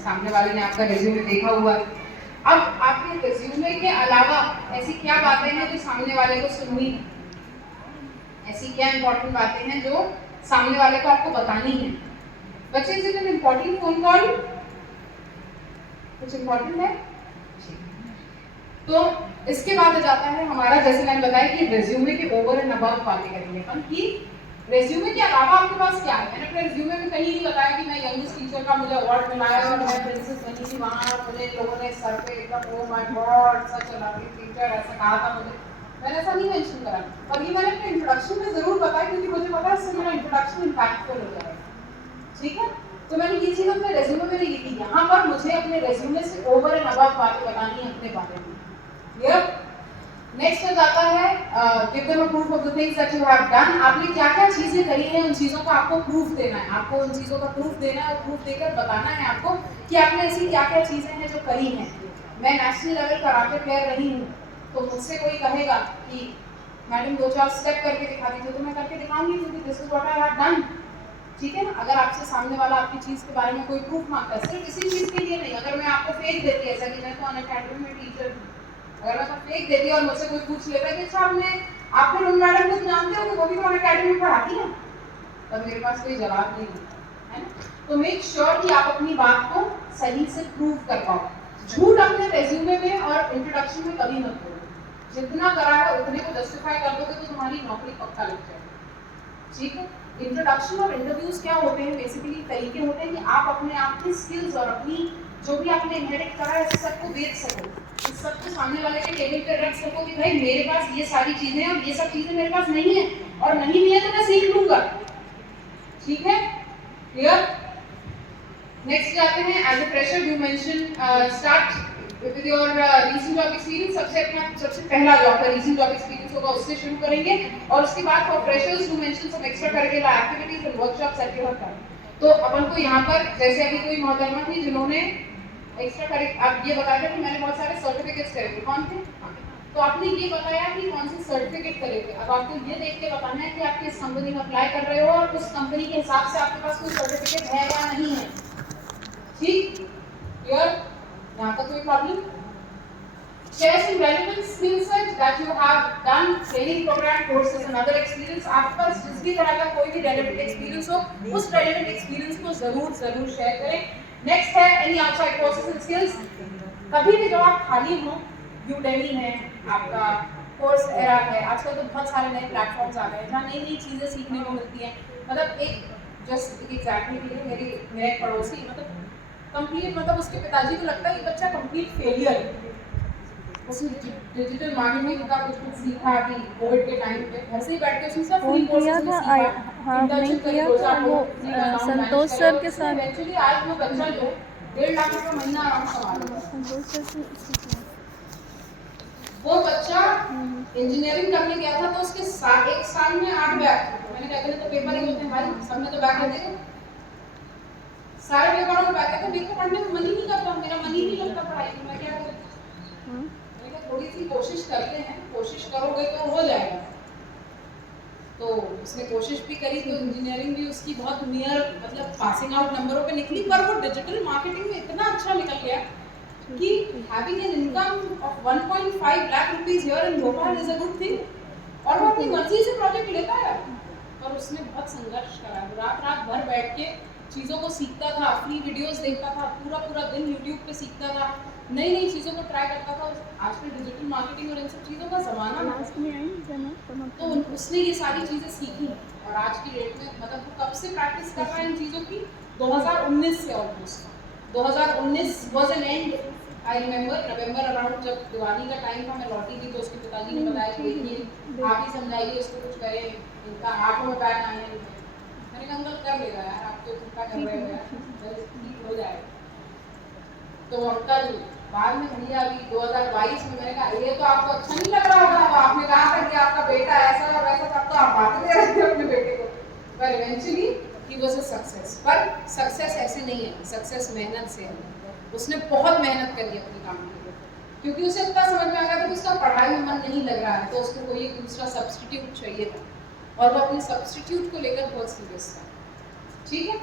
सामने वाले ने आपका रेज्यूमे देखा हुआ है। अब आपके रेज्यूमे के अलावा ऐसी क्या बातें हैं जो सामने वाले को सुननी है, ऐसी क्या इंपॉर्टेंट बातें हैं जो सामने वाले को आपको बतानी है। बच्चे, is it an important phone call? कुछ इम्पोर्टेंट है? तो इसके बाद आ जाता है हमारा, जैसे मैंने बताया कि रेज्यूमे के ओवर एंड अबव बातें करेंगे अपन कि रेज्यूमे के अलावा आपके पास क्या है। मैंने अपने रेज्यूमे में कहीं नहीं बताया कि मैं यंगेस्ट टीचर का मुझे अवार्ड मिला है और मैं प्रिंसेस बनी थी वहाँ, मुझे लोगों ने सर पे एकदम oh my God such a lovely teacher ऐसा कहा था मुझे। मैंने ऐसा नहीं मेंशन करा, और ये मैंने अपने इंट्रोडक्शन में जरूर बताया क्योंकि मुझे पता है इससे मेरा इंट्रोडक्शन इम्पैक्टफुल हो जाएगा। ठीक है, तो मैंने ये चीज़ अपने रेज्यूमे में नहीं लिखी। यहाँ पर मुझे अपने रेज्यूमे से ओवर एंड अबव बातें बतानी है अपने बारे में। क्लियर? नेक्स्ट हो जाता है give them a proof of the things that you have done. आपने क्या क्या चीजें करी हैं, उन चीजों का आपको प्रूफ देना है। आपको उन चीजों का प्रूफ देना है और प्रूफ देकर बताना है आपको कि आपने ऐसी क्या क्या चीजें हैं जो करी हैं। मैं नेशनल लेवल कराटे प्लेयर रही हूँ, तो मुझसे कोई कहेगा कि मैडम 2-4 स्टेप करके दिखा दीजिए, तो मैं करके दिखाऊंगी क्योंकि this is what I have done. ठीक है ना? अगर आपसे सामने वाला आपकी चीज के बारे में कोई प्रूफ मांगता है, सिर्फ इसी चीज के लिए नहीं, अगर मैं आपको फेक देती ऐसा कि मैं तो अनअकैडमी में टीचर हूँ, अगर मैं फेक देती और मुझसे कोई पूछ लेता कि अच्छा आपने उन मैडम को जानते हो कि वो भी तो अनअकैडमी में पढ़ाती है, तब मेरे पास कोई जवाब नहीं होता है ना। तो मेक श्योर कि आप अपनी बात को सही से प्रूव कर पाओ। झूठ अपने रेज्यूमे में और इंट्रोडक्शन में कभी मत बोलो। जितना करा है उतने को जस्टिफाई कर दोगे तो तुम्हारी नौकरी पक्का लग जाएगी। ठीक है? इंट्रोडक्शन और इंटरव्यूज क्या होते हैं, बेसिकली तरीके होते हैं कि आप अपने आप की स्किल्स और अपनी जो भी आपने इनहेरिट करा है इस सबको बेच सको, इस सबको सामने वाले के टेबल पे रख सको कि भाई मेरे पास ये सारी चीजें हैं और ये सब चीजें मेरे पास नहीं है, और नहीं भी है तो मैं सीख लूंगा। ठीक है? क्लियर? नेक्स्ट जाते हैं as a fresher you mention start with your recent job experience. सबसे पहला जो आपका रीसेंट जॉब एक्सपीरियंस होगा उससे शुरू करेंगे, और उसके बाद for freshers you mention some extra curricular activities and workshops that you have done. तो अपन को यहाँ पर जैसे अभी कोई मोहतरमा थी जिन्होंने एक्स्ट्रा करिकुलर, आप ये बताया था कि मैंने बहुत सारे सर्टिफिकेट्स करे थे, कौन थे? तो आपने ये बताया कि कौन से सर्टिफिकेट करे थे। अब आपको ये देख के बताना है कि आप किस कंपनी में अप्लाई कर रहे हो और उस कंपनी के हिसाब से आपके पास कोई सर्टिफिकेट है या नहीं है। ठीक? क्लियर? यहाँ तक कोई problem? Share some relevant skill sets that you have done, training program, courses and other experience। आपके पास जिस भी तरह का कोई भी relevant experience हो, उस relevant experience को जरूर शेयर करें। नेक्स्ट है any outside courses and skills। कभी भी जब आप खाली हो, Udemy है, आपका Coursera है, आजकल तो बहुत सारे नए प्लेटफॉर्म्स आ गए हैं जहाँ नई नई चीजें सीखने को मिलती हैं। मतलब एक जस्ट एग्जैम्पल के लिए मेरा एक पड़ोसी मतलब उसके पिताजी को लगता है कि बच्चा कंप्लीट फेलियर है। उसने डिजिटल मार्केटिंग का कुछ सीखा अभी कोविड के टाइम पे, घर से ही बैठ के उसने सब फ्री कोर्सेज में सीखा। हाँ, नहीं किया था वो संतोष सर के साथ। एक्चुअली आज वो बच्चा जो 1.5 लाख रुपए महीना आराम से कमा रहा है, संतोष सर वो बच्चा इंजीनियरिंग करने गया था तो उसके एक साल में 8 बैक। मैंने कहा तो पेपर ही होते हैं भाई, सब में तो बैक लगे, सारे पेपरों में बैक है, तो मेरे को पढ़ने में मन ही नहीं करता, मेरा मन ही नहीं लगता पढ़ाई में, मैं क्या करूं? थोड़ी सी कोशिश करते हैं, कोशिश करोगे तो हो जाएगा। तो उसने कोशिश भी करी तो इंजीनियरिंग भी उसकी बहुत नियर मतलब पासिंग आउट नंबरों पे निकली, पर वो डिजिटल मार्केटिंग में इतना अच्छा निकल गया कि having an income of 1.5 lakh rupees here in Bhopal is a good thing. और वो अपनी मर्जी से प्रोजेक्ट लेता है, और उसने बहुत संघर्ष करा, रात भर बैठ के चीज़ों को सीखता था, फ्री वीडियोस देखता था, पूरा दिन यूट्यूब पे सीखता था, नई नई चीज़ों को ट्राई करता था। आजकल डिजिटल मार्केटिंग और इन सब चीज़ों का ज़माना है, तो उसने ये सारी चीज़ें सीखी, और आज की डेट में मतलब वो कब से प्रैक्टिस कर रहा है इन चीज़ों की? 2019 से almost. 2019 was an and, I remember November around, जब दिवाली का टाइम था, मैं लौटी थी तो उसके पिताजी ने बताया कि देखिए आप ही समझाइए इसको, कुछ करें, इनका आंखों में बैठ आए हैं। मैंने कहा अंकल कर लेगा यार, आप तो चिंता कर रहे हो यार, ठीक हो जाएगा। तो अंकल बाद में भैया अभी 2022 में मैंने कहा ये तो आपको अच्छा नहीं लग रहा होगा, आपने कहा था कि आपका बेटा ऐसा और वैसा, तब तो आप बातें दे रहे थे अपने बेटे को, पर eventually he was a success. पर सक्सेस ऐसे नहीं है, सक्सेस मेहनत से है। उसने बहुत मेहनत करी अपनी काम के लिए, क्योंकि उसे इतना समझ में आ गया था कि उसका पढ़ाई में मन नहीं लग रहा है, तो उसको कोई एक दूसरा सब्सटीट्यूट चाहिए था, और वो अपने सब्सटीट्यूट को लेकर बहुत सीरियस था। ठीक है?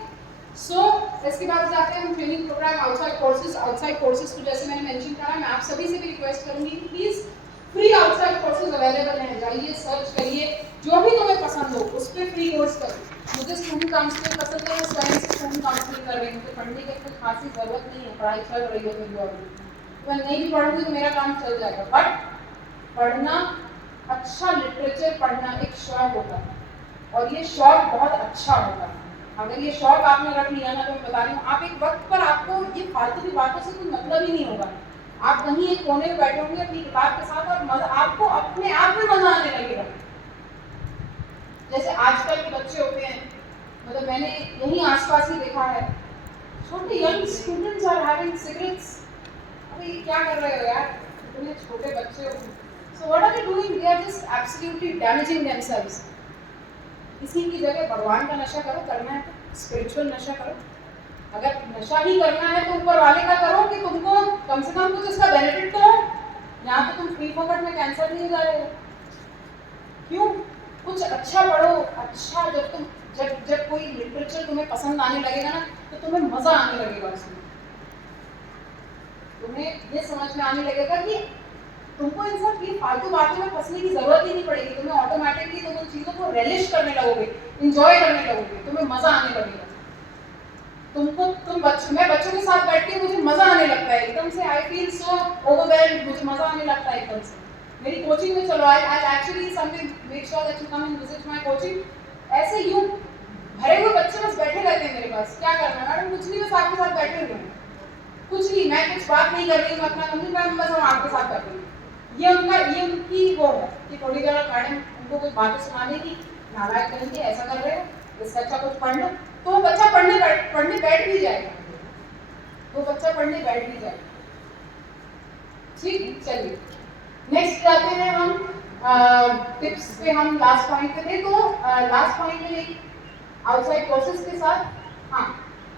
सो इसके बाद जाते हैं हम training program, outside outside courses को जैसे मैंने मेंशन करा, मैं आप सभी से भी रिक्वेस्ट करूंगी कि please free outside courses available हैं, जाइए सर्च करिए, जो भी तुम्हें पसंद हो उस पर फ्री कोर्स करो। मुझे स्टूडेंट काउंसलिंग पसंद है, मैं स्वयं से स्टूडेंट काउंसलिंग कर रही हूँ, तो पढ़ने की कोई खासी जरूरत नहीं है, पढ़ाई चल रही है तो मैं नहीं भी पढ़ूंगी तो मेरा काम चल जाएगा। बट पढ़ना, अच्छा लिटरेचर पढ़ना एक शौक होता है, और ये शौक बहुत अच्छा होता है। अगर ये शौक आपने रख लिया ना, तो मैं बता रही हूँ, आप एक वक्त पर आपको ये फालतू की बातों से कोई मतलब ही नहीं होगा। आप कहीं एक कोने में बैठे होंगे अपनी किताब के साथ, और आपको अपने आप में मजा आने लगेगा। जैसे आजकल के बच्चे होते हैं, मतलब मैंने यहीं आसपास ही देखा है, छोटे young students are having cigarettes. अरे ये क्या कर रहे हो यार, इतने छोटे बच्चे हो। So what are they doing? They are just absolutely damaging themselves. इसी की जगह भगवान का नशा करो, करना है तो स्पिरिचुअल नशा करो। अगर नशा ही करना है तो ऊपर वाले का करो, कि तुमको कम से कम कुछ इसका बेनिफिट तो हो। यहाँ तो तुम फ्री फोकट में कैंसर नहीं जा रहे हो। क्यों? कुछ अच्छा पढ़ो, अच्छा जब कोई लिटरेचर तुम्हें पसंद आने लगेगा ना, तो तुम्हें मजा आने लगेगा उसमें। तुम्हें ये समझ में आने लगेगा कि तुमको इन सब की फालतू बातों में फंसने की जरूरत ही नहीं पड़ेगी। तुम्हें ऑटोमेटिकली तुम उन चीजों को रिलिश करने लगोगे, इंजॉय करने लगोगे, तुम्हें मजा आने लगेगा। मैं बच्चों के साथ बैठ के मुझे मजा आने लगता है एकदम से। आई फील सो ओवरवेल्म्ड, मुझे मजा आने लगता है एकदम से। मेरी कोचिंग में चलो, I actually something make sure that you come and visit my coaching. ऐसे यूं भरे हुए बच्चे बस बैठे रहते हैं मेरे पास। क्या करना है मैडम? कुछ नहीं, बस आपके साथ बैठे हुए हैं। कुछ नहीं, मैं कुछ बात नहीं कर रही हूँ, अपना कंप्लीट टाइम बस हम आपके साथ बैठे हैं। ये उनकी वो है कि थोड़ी देर मैडम उनको कुछ बातें सुना देगी, नालायक करेंगे, ऐसा कर रहे हो, इससे अच्छा कुछ पढ़ लो, तो वो बच्चा पढ़ने बैठ भी जाएगा। वो बच्चा पढ़ने बैठ भी जाएगा। ठीक, चलिए नेक्स्ट जाते हैं हम टिप्स पे। हम लास्ट पॉइंट पे थे, तो लास्ट पॉइंट में एक आउटसाइड कोर्सेज के साथ, हाँ,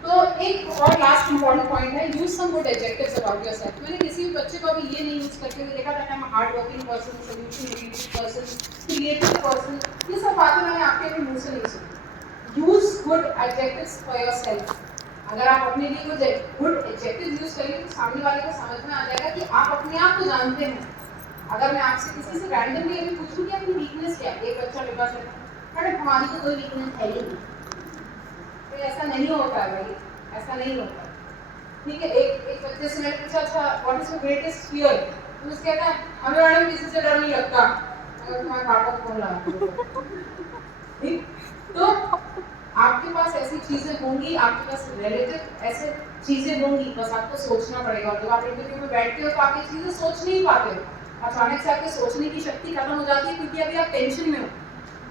तो एक और लास्ट इंपॉर्टेंट पॉइंट है, use some good adjectives about yourself. मैंने किसी भी बच्चे को अभी ये नहीं यूज करते हुए देखा था कि आई am a hard working person, solution oriented person, creative person. ये सब बातें मैंने आपके अपने मुंह से नहीं सुनी। Use good adjectives for yourself. अगर आप अपने लिए कुछ गुड एडजेक्टिव्स यूज करेंगे तो सामने वाले को समझ में आ जाएगा कि आप अपने आप को जानते हैं। अगर मैं आपसे किसी से रैंडमली अभी पूछूं कि आपकी वीकनेस क्या है, एक बच्चा मेरे पास है, मैडम हमारी तो कोई वीकनेस है ही नहीं। तो ऐसा नहीं होता है भाई, ऐसा नहीं होता। ठीक है, एक बच्चे से मैंने पूछा, अच्छा what is your greatest fear? तो उसने कहता है हमें मैडम किसी से डर नहीं लगता। अगर तुम्हारे पापा को फोन लगा, ठीक, तो आपके पास ऐसी चीजें होंगी, आपके पास रिलेटिव ऐसे चीजें होंगी, बस आपको सोचना पड़ेगा। और जब आप इंटरव्यू में बैठते हो तो आप ये चीजें सोच नहीं पाते हो, अचानक से आपके सोचने की शक्ति खत्म हो जाती है, क्योंकि अभी आप टेंशन में हो।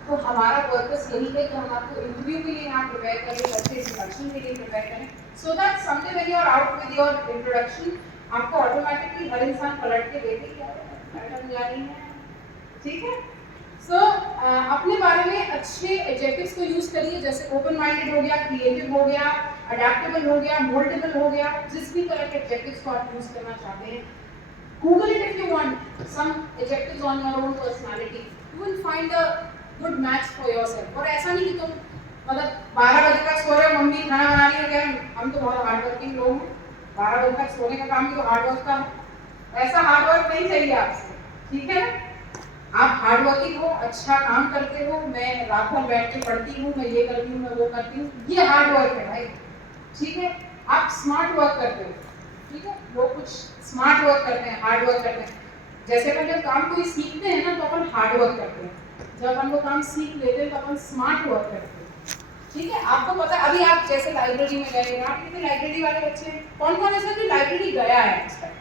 तो हमारा पर्पस यही है कि हम आपको इंटरव्यू के लिए यहाँ प्रिपेयर करें, अच्छे इंट्रोडक्शन के लिए प्रिपेयर करें, so that someday when you are out with your introduction, आपको ऑटोमेटिकली हर इंसान पलट के देखे क्या मैडम जा रही है। ठीक है, सो अपने बारे में अच्छे एडजेक्टिव्स को यूज करिए, जैसे ओपन माइंडेड हो गया, क्रिएटिव हो गया, अडेप्टेबल हो गया, मोल्डेबल हो गया। जिस भी तरह के एडजेक्टिव्स को आप यूज करना चाहते हैं, Google it if you want some adjectives on your own personality. You will find a good match for yourself. और ऐसा नहीं कि तुम मतलब 12 बजे तक सो रहे हो, मम्मी खाना बना रही है, क्या हम तो बहुत हार्ड वर्किंग लोग हैं, 12 बजे तक सोने का काम भी तो हार्ड वर्क का है। ऐसा हार्ड वर्क नहीं चाहिए आपसे, ठीक है ना? आप हार्ड वर्किंग हो, अच्छा काम करते हो, मैं रात भर बैठ के पढ़ती हूँ, मैं ये करती हूँ, मैं वो करती हूँ, ये हार्ड वर्क है भाई। ठीक है, आप स्मार्ट वर्क करते हो, ठीक है, लोग कुछ स्मार्ट वर्क करते हैं, हार्ड वर्क करते हैं। जैसे अपन जब काम कोई सीखते हैं ना तो अपन हार्ड वर्क करते हैं, जब अपन वो काम सीख लेते हैं तो अपन स्मार्ट वर्क करते हैं। ठीक है, आपको पता है, अभी आप जैसे लाइब्रेरी में गए, आप कितने लाइब्रेरी वाले बच्चे हैं? कौन कौन ऐसा जो लाइब्रेरी गया है आज तक?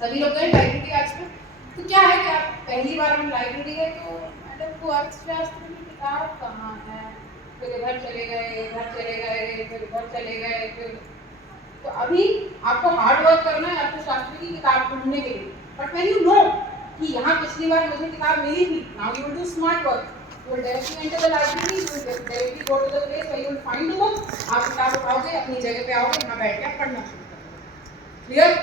सभी लोग गए लाइब्रेरी आज तक? तो क्या है कि आप पहली बार हम लाइब्रेरी गए तो मैडम को अर्थशास्त्र की किताब कहाँ है, फिर इधर चले गए, इधर चले गए, फिर उधर चले गए, फिर तो अभी आपको हार्ड वर्क करना है अर्थशास्त्र की किताब ढूंढने के लिए। बट व्हेन यू नो कि यहाँ पिछली बार मुझे किताब मिली थी, now you will do smart work, you will directly enter the library, you will directly go to the place where you will find the book, आप किताब उठाओगे, अपनी जगह पे आओगे, यहाँ बैठ के पढ़ना शुरू करोगे। क्लियर?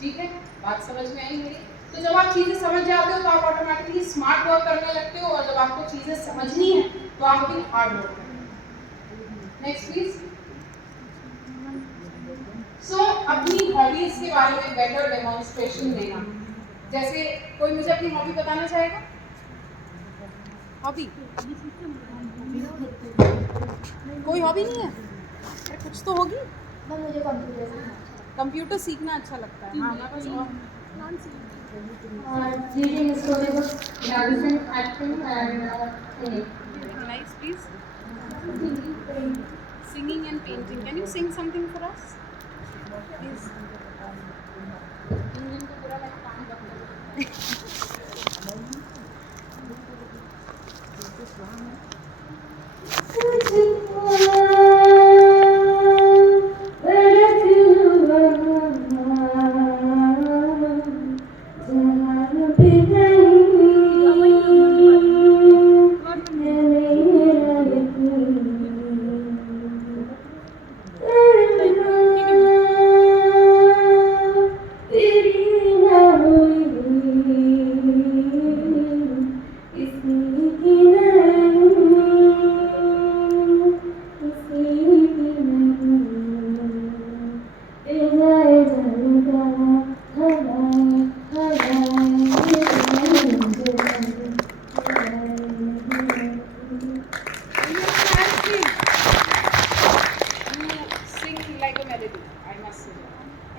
ठीक है, बात समझ में आई मेरी? तो जब आप चीजें समझ जाते हो तो आप ऑटोमेटिकली स्मार्ट वर्क करने लगते हो, और जब आपको चीजें समझनी है तो आप भी हार्ड वर्क करोगे। Next please. अपनी हॉबीज के बारे में बेटर डेमोन्स्ट्रेशन देना। जैसे कोई मुझे अपनी हॉबी बताना चाहेगा? हॉबी कोई हॉबी नहीं है? अरे कुछ तो होगी। मुझे कंप्यूटर सीखना अच्छा लगता है। हाँ, बस reading storybook, dancing, acting, and singing. nice, please. Singing and painting. Can you sing something for us? Please. Engine को पूरा like काम करता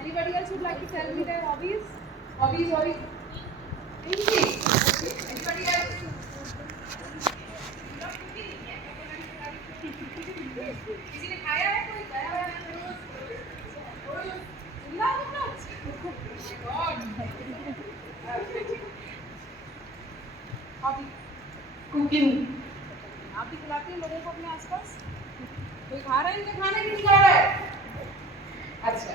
Anybody else would like to tell me their hobbies? Hobbies. Painting. Anybody else? किसी ने खाया है? कोई गया है? Hobby cooking. आप भी खिलाते हैं लोगों को अपने आसपास? कोई खा रहा है इनका खाना कि नहीं खा रहा है? अच्छा,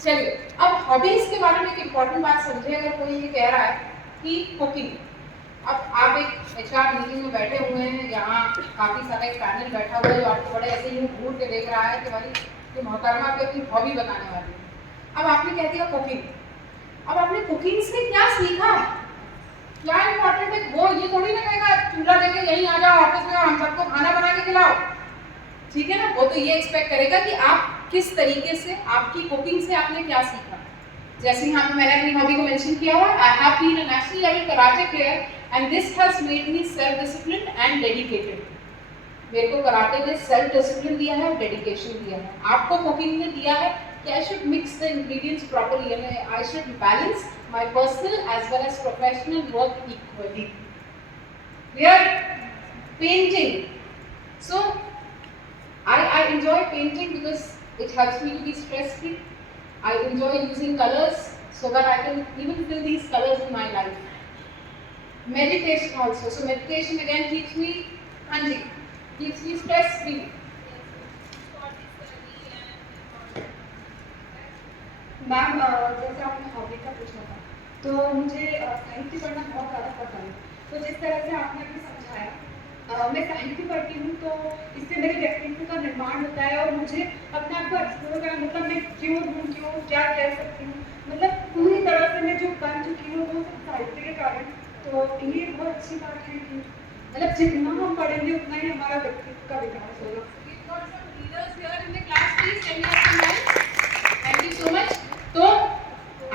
चलिए अब हॉबीज के बारे में एक इम्पॉर्टेंट बात समझे। अगर कोई ये कह रहा है कि कुकिंग, अब आप एक HR मीटिंग में बैठे हुए हैं, यहाँ काफ़ी सारा एक पैनल बैठा हुआ है जो आपको बड़े ऐसे ही घूर के देख रहा है कि भाई ये मोहतरमा पे अपनी हॉबी बताने वाली है। अब आपने कह दिया कुकिंग। अब आपने कुकिंग से क्या सीखा, क्या इम्पोर्टेंट है? वो ये थोड़ी ना कहेगा चूल्हा लेके यहीं आ जाओ ऑफिस में और हम सबको खाना बना के खिलाओ, ठीक है ना? वो तो ये एक्सपेक्ट करेगा कि आप किस तरीके से, आपकी कुकिंग से आपने क्या सीखा। जैसे यहाँ पे मैंने अपनी हॉबी को मेंशन किया हुआ, I have been a national level karate player and this has made me self discipline and dedicated. मेरे को कराटे ने सेल्फ डिसिप्लिन दिया है और डेडिकेशन दिया है। आपको कुकिंग ने दिया है कि I should mix the ingredients properly and I should balance my personal as well as professional work equally. Clear? Painting, so I enjoy painting because it helps me to be stress free. I enjoy using colors so that I can even fill these colors in my life. Meditation also. So meditation again keeps me, keeps me stress free. Ma'am जैसे आपने hobby का पूछा था, तो मुझे साहित्य पढ़ना बहुत ज़्यादा पसंद है। तो जिस तरह से आपने अभी समझाया, मैं साहित्य पढ़ती हूँ तो इससे मेरे व्यक्तित्व का निर्माण होता है और मुझे अपने आप को एक्सप्लोर करना, मतलब मैं क्यों हूँ, क्या कह सकती हूँ, मतलब पूरी तरह से मैं जो बन चुकी हूँ वो सब साहित्य के कारण। तो ये बहुत अच्छी बात है कि मतलब जितना हम पढ़ेंगे उतना ही हमारा व्यक्तित्व का विकास होगा। Thank you so much. तो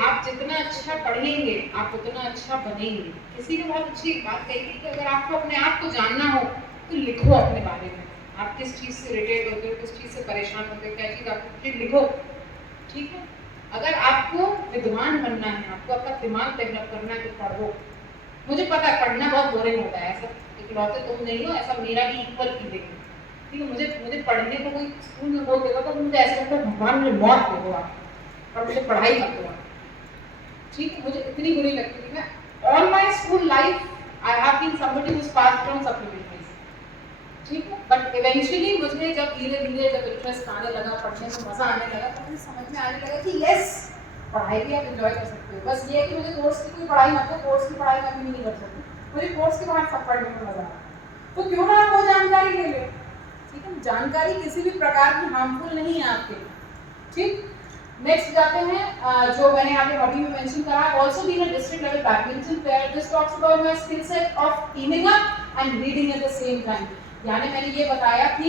आप जितना अच्छा पढ़ेंगे आप उतना अच्छा बनेंगे। किसी ने बहुत अच्छी बात कही थी कि अगर आपको अपने आप को जानना हो तो लिखो अपने बारे में। आप किस चीज़ से इरिटेट होते हो, किस चीज़ से परेशान होते हो, क्या चीज़ आपको लिखो, ठीक है? अगर आपको विद्वान बनना है, आपको अपना दिमाग डेवलप करना है तो पढ़ो। मुझे पता है पढ़ना बहुत बोरिंग होता है, ऐसा इकलौते तुम नहीं हो, ऐसा मेरा भी इक्वल फीलिंग है, ठीक है? मुझे पढ़ने को कोई स्कूल में बोल देगा तो मुझे ऐसा लगता है भगवान मुझे मौत दे दो आप, और मुझे पढ़ाई मत दो, ठीक है? मुझे इतनी बुरी लगती थी। मैं all my school life I have been somebody who is passed from supplementaries, ठीक है? बट इवेंचुअली मुझे जब धीरे धीरे जब इंटरेस्ट आने लगा, पढ़ने में मजा आने लगा, तो मुझे समझ में आने लगा कि यस, पढ़ाई भी आप एंजॉय कर सकते हो। बस ये है कि मुझे कोर्स की कोई पढ़ाई मत हो, कोर्स की पढ़ाई मैं भी नहीं कर सकती, मुझे कोर्स के बाद सब पढ़ने में मजा आता है। तो क्यों ना आप वो जानकारी ले लें, ठीक है? जानकारी किसी भी प्रकार की हार्मफुल नहीं है आपके लिए, ठीक? नेक्स्ट जाते हैं जो मैंने यहाँ पे हॉबी में मेंशन करा, also been a district level badminton player. This talks about my skill set of teaming up and reading at the same time. यानी मैंने ये बताया कि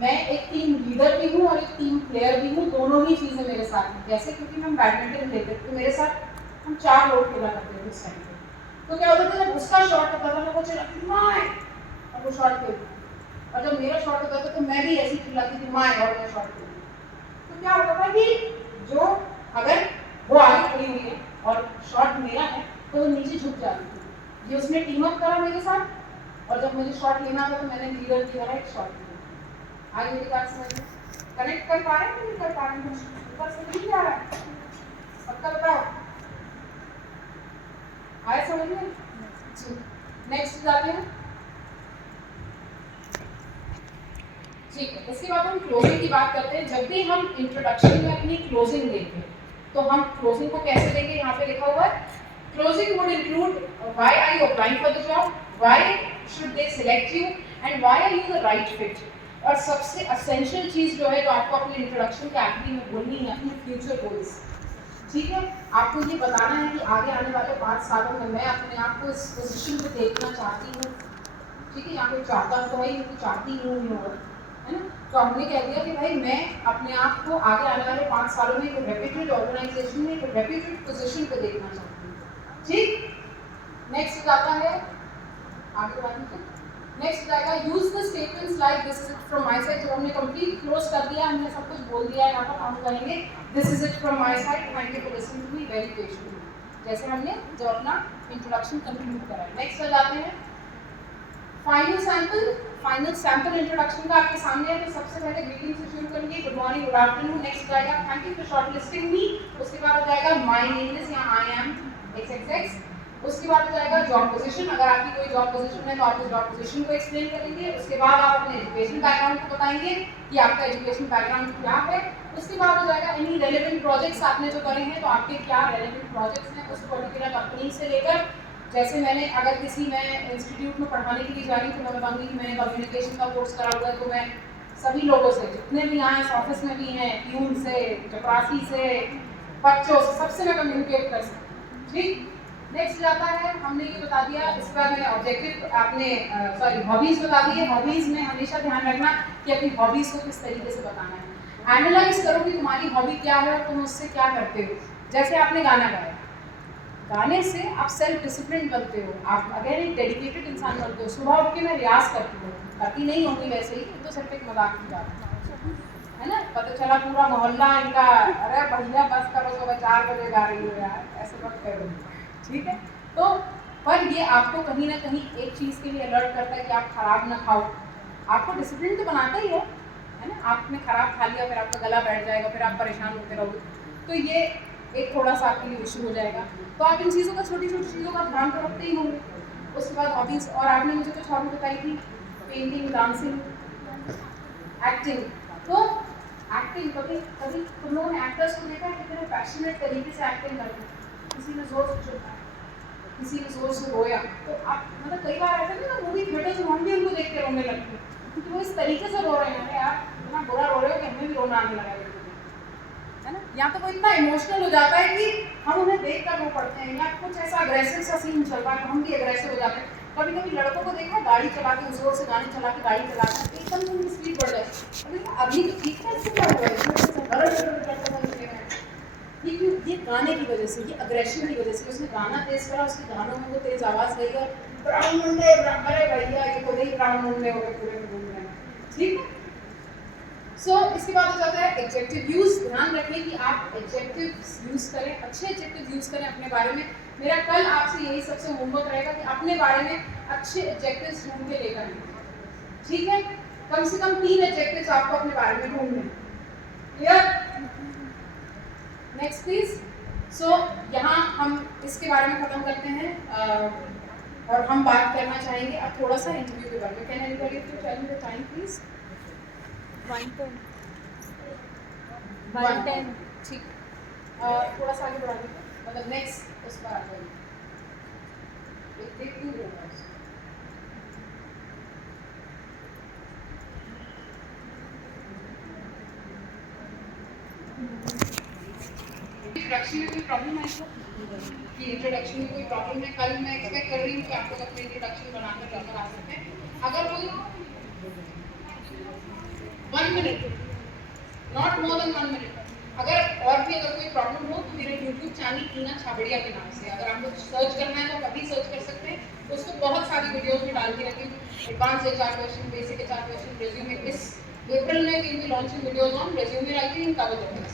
मैं एक टीम लीडर भी हूँ और एक टीम प्लेयर भी हूँ, दोनों ही चीज़ें मेरे साथ हैं। जैसे क्योंकि हम बैडमिंटन खेलते थे तो मेरे साथ हम 4 लोग खेला करते थे उस टाइम पे। तो क्या होता था, जब उसका शॉट होता था वो चिल्लाती माय और वो शॉट खेलती, और जब मेरा शॉट होता था तो मैं भी ऐसी चिल्लाती थी माय और मैं शॉट खेलती। तो क्या होता था कि जो अगर वो आगे खड़ी हुई है और शॉट मेरा है तो वो नीचे झुक जाती थी। ये उसने टीम अप करा मेरे साथ, और जब मुझे शॉट लेना था तो मैंने लीडर की तरह एक शॉट लिया। आगे मेरी बात समझ में कनेक्ट कर पा रहे हैं कि नहीं कर पा रहे हैं? ऊपर से नहीं आ रहा है, पक्का बताओ, आया समझ में? नेक्स्ट जाते हैं। ठीक है, इसके बाद हम क्लोजिंग की बात करते हैं। जब भी हम इंट्रोडक्शन में अपनी क्लोजिंग देंगे तो हम क्लोजिंग को कैसे देंगे? यहाँ पे लिखा हुआ है closing would include why are you applying for the job, why should they select you and why are you the right fit. और सबसे एसेंशियल चीज जो है जो आपको अपने इंट्रोडक्शन के आखिरी में बोलनी है, अपनी फ्यूचर गोल्स। ठीक है, आपको ये बताना है कि आगे आने वाले 5 सालों में मैं अपने आप को इस पोजीशन पे देखना चाहती हूँ। ठीक है, यहाँ पे चाहता तो है, ये चाहती हूँ नहीं होगा, है ना? तो हमने कह दिया कि भाई मैं अपने आप को आगे आने वाले 5 सालों में एक रेप्यूटेड ऑर्गेनाइजेशन में एक रेप्यूटेड पोजीशन पे देखना चाहती हूँ। ठीक, नेक्स्ट जाता है आगे बढ़ते हैं। नेक्स्ट जाएगा use the statements like this is it from my side. जब हमने कंप्लीट क्लोज कर दिया, हमने सब कुछ बोल दिया है, यहाँ पर हम कहेंगे this is it from my side, thank you for listening to me very patiently, जैसे हमने जब अपना इंट्रोडक्शन कंक्लूड करा है। नेक्स्ट आ जाते हैं final sample. Final sample introduction का आपके सामने है। तो सबसे पहले ग्रीटिंग से शुरू करेंगे, good morning, good afternoon. Next जाएगा थैंक यू फॉर शॉर्टलिस्टिंग मी। उसके बाद हो जाएगा माय नेम इज या आई एम XXX। उसके बाद हो जाएगा जॉब पोजीशन, अगर आपकी कोई जॉब पोजीशन है तो आप उस जॉब पोजीशन को एक्सप्लेन करेंगे। उसके बाद आप अपने एजुकेशन बैकग्राउंड को बताएंगे कि आपका एजुकेशन बैकग्राउंड क्या है। उसके बाद हो जाएगा एनी रेलेवेंट प्रोजेक्ट्स आपने जो करे हैं तो आपके क्या रेलेवेंट प्रोजेक्ट्स हैं उस पर्टिकुलर कंपनी से लेकर, जैसे मैंने अगर किसी मैं इंस्टीट्यूट में पढ़ाने के लिए जा रही हूँ तो मैं बताऊंगी कि मैंने कम्युनिकेशन का कोर्स करा हुआ है, तो मैं सभी लोगों से जितने भी यहाँ इस ऑफिस में भी हैं, प्यून से, चपरासी से, बच्चों से, सबसे मैं कम्युनिकेट कर सकती हूँ। ठीक, नेक्स्ट जाता है, हमने ये बता दिया, इस बार मैंने ऑब्जेक्टिव आपने सॉरी हॉबीज बता दी है। हॉबीज में हमेशा ध्यान रखना कि अपनी हॉबीज को किस तरीके से बताना है। एनालाइज करो कि तुम्हारी हॉबी क्या है और तुम उससे क्या करते हो। जैसे आपने गाना गाया, गाने से आप सेल्फ डिसिप्लिन बनते हो, आप अगर एक डेडिकेटेड इंसान बनते हो। सुबह उठ के मैं रियाज करती हूँ, करती नहीं होंगी वैसे ही, तो सिर्फ एक मजाक की बात है ना। पता चला पूरा मोहल्ला इनका, अरे भैया बस करो, सुबह 4 बजे गा रही हो यार, ऐसे मत करो। ठीक है, तो पर ये आपको कहीं ना कहीं एक चीज़ के लिए अलर्ट करता है कि आप खराब ना खाओ। आपको डिसिप्लिन तो बनाता ही है ना। आपने खराब खा लिया फिर आपका गला बैठ जाएगा, फिर आप परेशान होते रहोगे, तो ये एक थोड़ा सा आपके लिए इशू हो जाएगा। तो आप इन चीज़ों का, छोटी छोटी चीज़ों का ध्यान तो रखते ही होंगे। उसके बाद हॉबीज़, और आपने मुझे कुछ हॉबी बताई थी, पेंटिंग, डांसिंग, एक्टिंग। तो एक्टिंग, कभी कभी तुम लोगों ने एक्टर्स को देखा है कितने पैशनेट तरीके से एक्टिंग करते हैं। किसी ने जोर से चुपा, किसी ने जोर से रोया, तो आप मतलब कई बार ऐसा नहीं ना, मूवी थिएटर से हम भी उनको देख के रोने लगते हैं क्योंकि वो इस तरीके से रो रहे हैं यार, इतना बुरा रो रहे हो कि हमें भी रोना आने लगा है ना। या तो वो इतना इमोशनल हो जाता है कि हम उन्हें देख कर रो पड़ते हैं, या कुछ ऐसा अग्रेसिव सा सीन चल रहा है तो हम भी अग्रेसिव हो जाते हैं। कभी कभी लड़कों को देखा गाड़ी चला के, जोर से गाने चला के गाड़ी चलाते हैं, एकदम उनकी स्पीड बढ़ जाए, अभी तो ठीक है, इससे क्या हुआ है, ये गाने की वजह से, ये अग्रेशन की वजह से। उसने गाना तेज करा, उसके गानों में वो तेज आवाज गई और ब्राउन मुंडे, अरे भैया ये खुद ही ब्राउन मुंडे हो गए पूरे घूम रहे हैं। ठीक है, सो इसके बाद हो जाता है एडजेक्टिव यूज। ध्यान रखिए कि आप एडजेक्टिव यूज करें, अच्छे एडजेक्टिव यूज करें अपने बारे में। मेरा कल आपसे यही सबसे होमवर्क रहेगा कि अपने बारे में अच्छे एडजेक्टिव्स ढूंढ के लेकर आएं। ठीक है, कम से कम 3 एडजेक्टिव्स आपको अपने बारे में ढूंढने। क्लियर? Next please. सो यहाँ हम इसके बारे में खत्म करते हैं और हम बात करना चाहेंगे अब थोड़ा सा इंटरव्यू के बारे में। Can anybody tell me the time please? 1:10 1:10। ठीक, थोड़ा सा आगे बढ़ा दीजिए, मतलब नेक्स्ट उस पर आ जाइए। एक 2 मिनट इंट्रोडक्शन में कोई प्रॉब्लम है कि इंट्रोडक्शन में कोई प्रॉब्लम है? कल मैं एक्सपेक्ट कर रही हूँ कि आप लोग अपने इंट्रोडक्शन बनाकर लेकर आ सकते हैं। अगर कोई 1 minute, not more than 1 minute. अगर कोई प्रॉब्लम हो तो मेरे YouTube चैनल टीना छाबड़िया के नाम से अगर आपको सर्च करना है तो कभी सर्च कर सकते हैं। उसको बहुत सारी वीडियोस में डाल के रखी हूँ, advance HR question, basic HR question, resume. इस अप्रैल में we will be launching videos on resume writing in cover letter.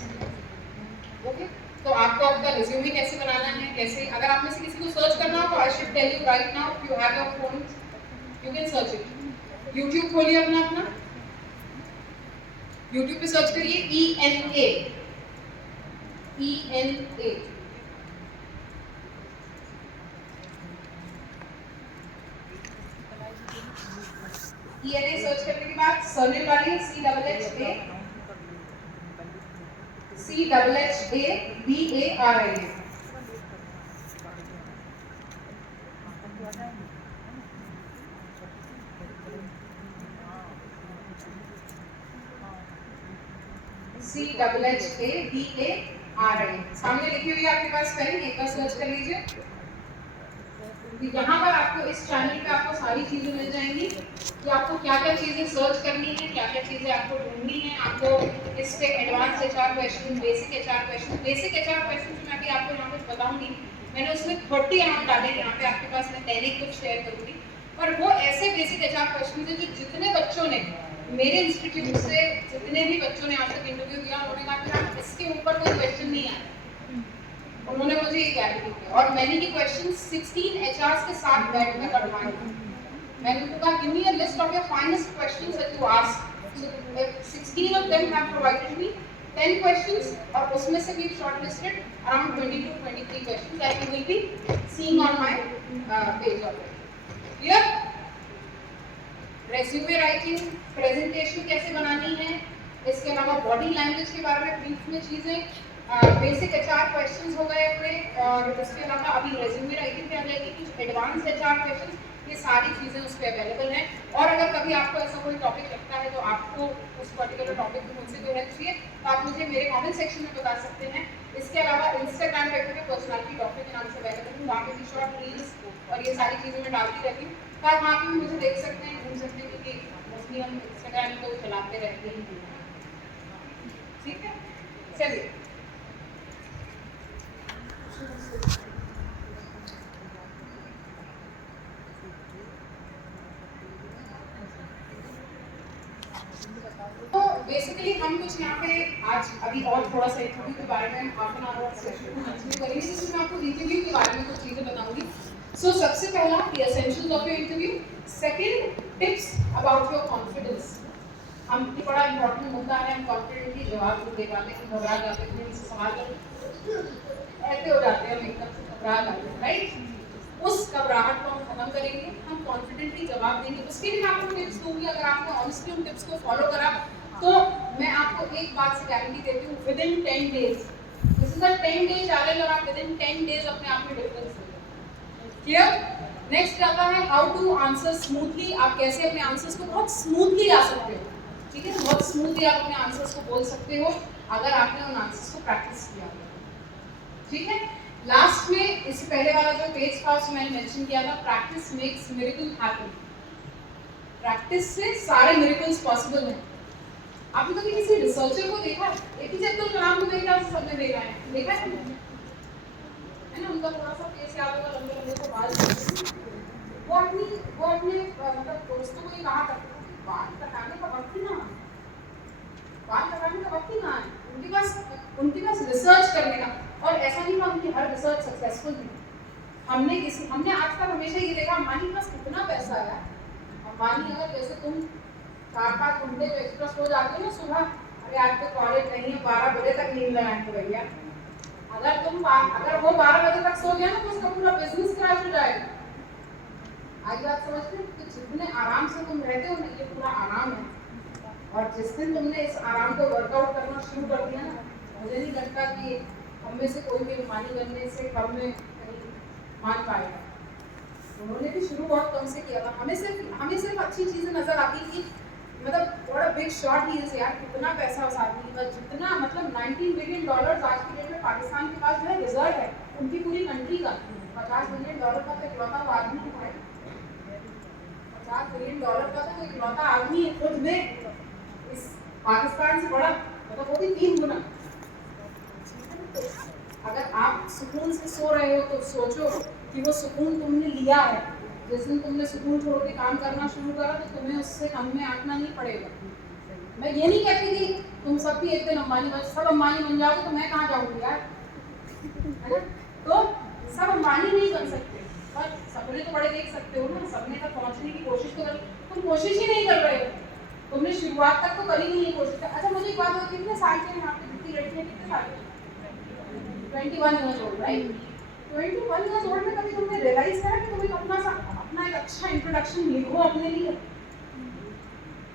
Okay, तो आपको आपका रेज्यूमे कैसे बनाना है, कैसे अगर आप में से किसी को सर्च करना हो तो I should tell you right now, if you have your phone you can search it. YouTube खोलिए अपना YouTube पे सर्च करिए ENA सर्च करने के बाद सरनेम डालिए CHHABARIA। CHHABARIA सामने लिखी हुई है आपके पास स्पेलिंग, एक बार सर्च कर लीजिए। यहाँ पर आपको इस चैनल पे आपको सारी चीजें मिल जाएंगी कि आपको क्या क्या चीजें सर्च करनी है, क्या क्या चीजें आपको ढूंढनी है। आपको इस पे advance HR question, basic HR question मैं भी आपको यहाँ कुछ बताऊंगी। मैंने उसमें 30 अराउंड डाले यहाँ पे आपके पास, मैं पहले कुछ शेयर करूंगी। पर वो ऐसे बेसिक HR क्वेश्चन थे जो जितने बच्चों ने मेरे इंस्टीट्यूट से, जितने भी बच्चों ने आज तक इंटरव्यू दिया, उन्होंने कहा कि आप इसके ऊपर कोई क्वेश्चन नहीं आया, उन्होंने मुझे ये गारंटी दी। और मैंने ये क्वेश्चन 16 HRs के साथ बैठ में करवाए। मैंने उनको कहा give me a list of your finest questions that you asked. So 16 of them have provided me 10 questions, और उसमें से we shortlisted around 20 to 23 questions that you will be seeing on my page already. Clear? Resume writing, presentation कैसे बनानी है, इसके अलावा body language के बारे में ब्रीफ में चीजें, बेसिक HR क्वेश्चंस हो गए अपने, और इसके अलावा अभी रेज्यूमे राइटिंग पे आ जाएगी कुछ एडवांस HR क्वेश्चंस। ये सारी चीजें उस पे अवेलेबल हैं। और अगर कभी आपको ऐसा कोई टॉपिक लगता है तो आपको उस पर्टिकुलर टॉपिक में मुझसे कोई हेल्प चाहिए तो आप मुझे मेरे कमेंट सेक्शन में बता सकते हैं। इसके अलावा इंस्टाग्राम पे भी पर्सनालिटी डॉक्टर के नाम से अवेलेबल हूँ, वहाँ पे भी शॉर्ट रील्स और ये सारी चीजें मैं डालती रहती हूँ, तो आप वहाँ पे भी मुझे देख सकते हैं, ढूंढ सकते हैं, क्योंकि मोस्टली हम इंस्टाग्राम को चलाते रहते हैं। ठीक है, चलिए। तो बेसिकली हम कुछ यहाँ पे आज अभी और थोड़ा सा इंटरव्यू के बारे में half an hour session continue करेंगे, जिसमें मैं आपको इंटरव्यू के बारे में कुछ चीजें बताऊंगी। सो सबसे पहला the essentials of your interview, second tips about your confidence. हम बड़ा इंपॉर्टेंट मुद्दा है, हम कॉन्फिडेंटली जवाब नहीं दे पाते, हम घबरा जाते हैं, किसी सवाल ऐसे हो जाते हैं, हम एकदम से घबरा जाते हैं, राइट? उस घबराहट को हम खत्म करेंगे, हम कॉन्फिडेंटली जवाब देंगे। उसके लिए मैं आपको टिप्स दूंगी। अगर आपने ऑनेस्टली उन टिप्स को फॉलो करा तो मैं आपको एक बात से गारंटी देती हूँ, with in 10 days, this is a 10 day challenge, और आप विद इन 10 डेज अपने आप में डिफरेंस देंगे। क्लियर? नेक्स्ट आता है हाउ टू आंसर स्मूथली। आप कैसे अपने आंसर्स को बहुत स्मूथली ला सकते हो, ठीक है? बहुत स्मूथली आप अपने आंसर्स को बोल सकते हो अगर आपने उन आंसर्स को प्रैक्टिस किया, ठीक है? लास्ट में इससे पहले वाला जो पेज था उसमें मैंने मेंशन किया था, practice makes miracle happen. Practice से सारे मिरेकल्स पॉसिबल हैं। आपने कभी किसी रिसर्चर को देखा है? एपीजे अब्दुल कलाम को मेरे ख्याल से सबने देखा है ना? उनका थोड़ा सा फेस याद होगा, लंबे लंबे से बाल। वो अपने मतलब दोस्तों को ये कहा करते थे कि बाल कटाने का वक्त ही ना है, बाल कटाने का वक्त ही ना है। उनके पास रिसर्च करने का, और ऐसा नहीं था उनकी हर रिसर्च सक्सेसफुल थी। हमने आज तक हमेशा ये देखा, अंबानी के पास कितना पैसा है। अंबानी अगर जैसे तुम 4-5 घंटे जो एक्सप्रेस हो जाते हो ना सुबह, अरे आज तो कॉलेज नहीं है, 12 बजे तक नींद लगाएंगे भैया। अगर वो 12 बजे तक सो गया ना तो उसका पूरा बिजनेस क्रैश हो जाएगा। आज बात समझते हैं कि जितने आराम से तुम रहते हो ना, ये पूरा आराम है। और जिस दिन तुमने इस आराम को वर्कआउट करना शुरू कर दिया ना, मुझे नहीं लगता कि हम में से कोई भी अंबानी बनने से कम में कहीं मान पाएगा। उन्होंने भी शुरू बहुत कम से किया था। हमें सिर्फ अच्छी चीजें नजर आती थी, मतलब बड़ा बिग शॉट ही है यार, कितना पैसा उस आदमी के पास, जितना मतलब $19 बिलियन आज की डेट में पाकिस्तान के पास जो है रिजर्व है उनकी पूरी कंट्री का। $50 बिलियन का तो इकलौता आदमी है, $50 बिलियन का तो इकलौता आदमी है खुद में इस पाकिस्तान से बड़ा, मतलब वो भी 3 गुना। अगर आप सुकून से सो रहे हो तो सोचो कि वो सुकून तुमने लिया है। जिस दिन तुमने सुकून छोड़ के काम करना शुरू करा तो तुम्हें उससे कम में आंकना नहीं पड़ेगा। मैं ये नहीं कहती कि तुम सब भी एक दिन अंबानी सब अंबानी बन जाओगे तो मैं कहाँ जाऊँगी यार, है ना? तो सब अंबानी नहीं बन सकते, पर सपने तो बड़े देख सकते हो ना। सपने तक पहुँचने की कोशिश तो कर, तुम कोशिश ही नहीं कर रहे हो। तुमने शुरुआत तक तो करी नहीं है कोशिश। अच्छा मुझे एक बात होती है, कितने साल के हैं आपकी जितनी लड़कियाँ, कितने साल की? 21 years old, right? 21 years old में कभी तुमने रियलाइज करा कि तुम अपना एक अच्छा इंट्रोडक्शन लिखो अपने लिए?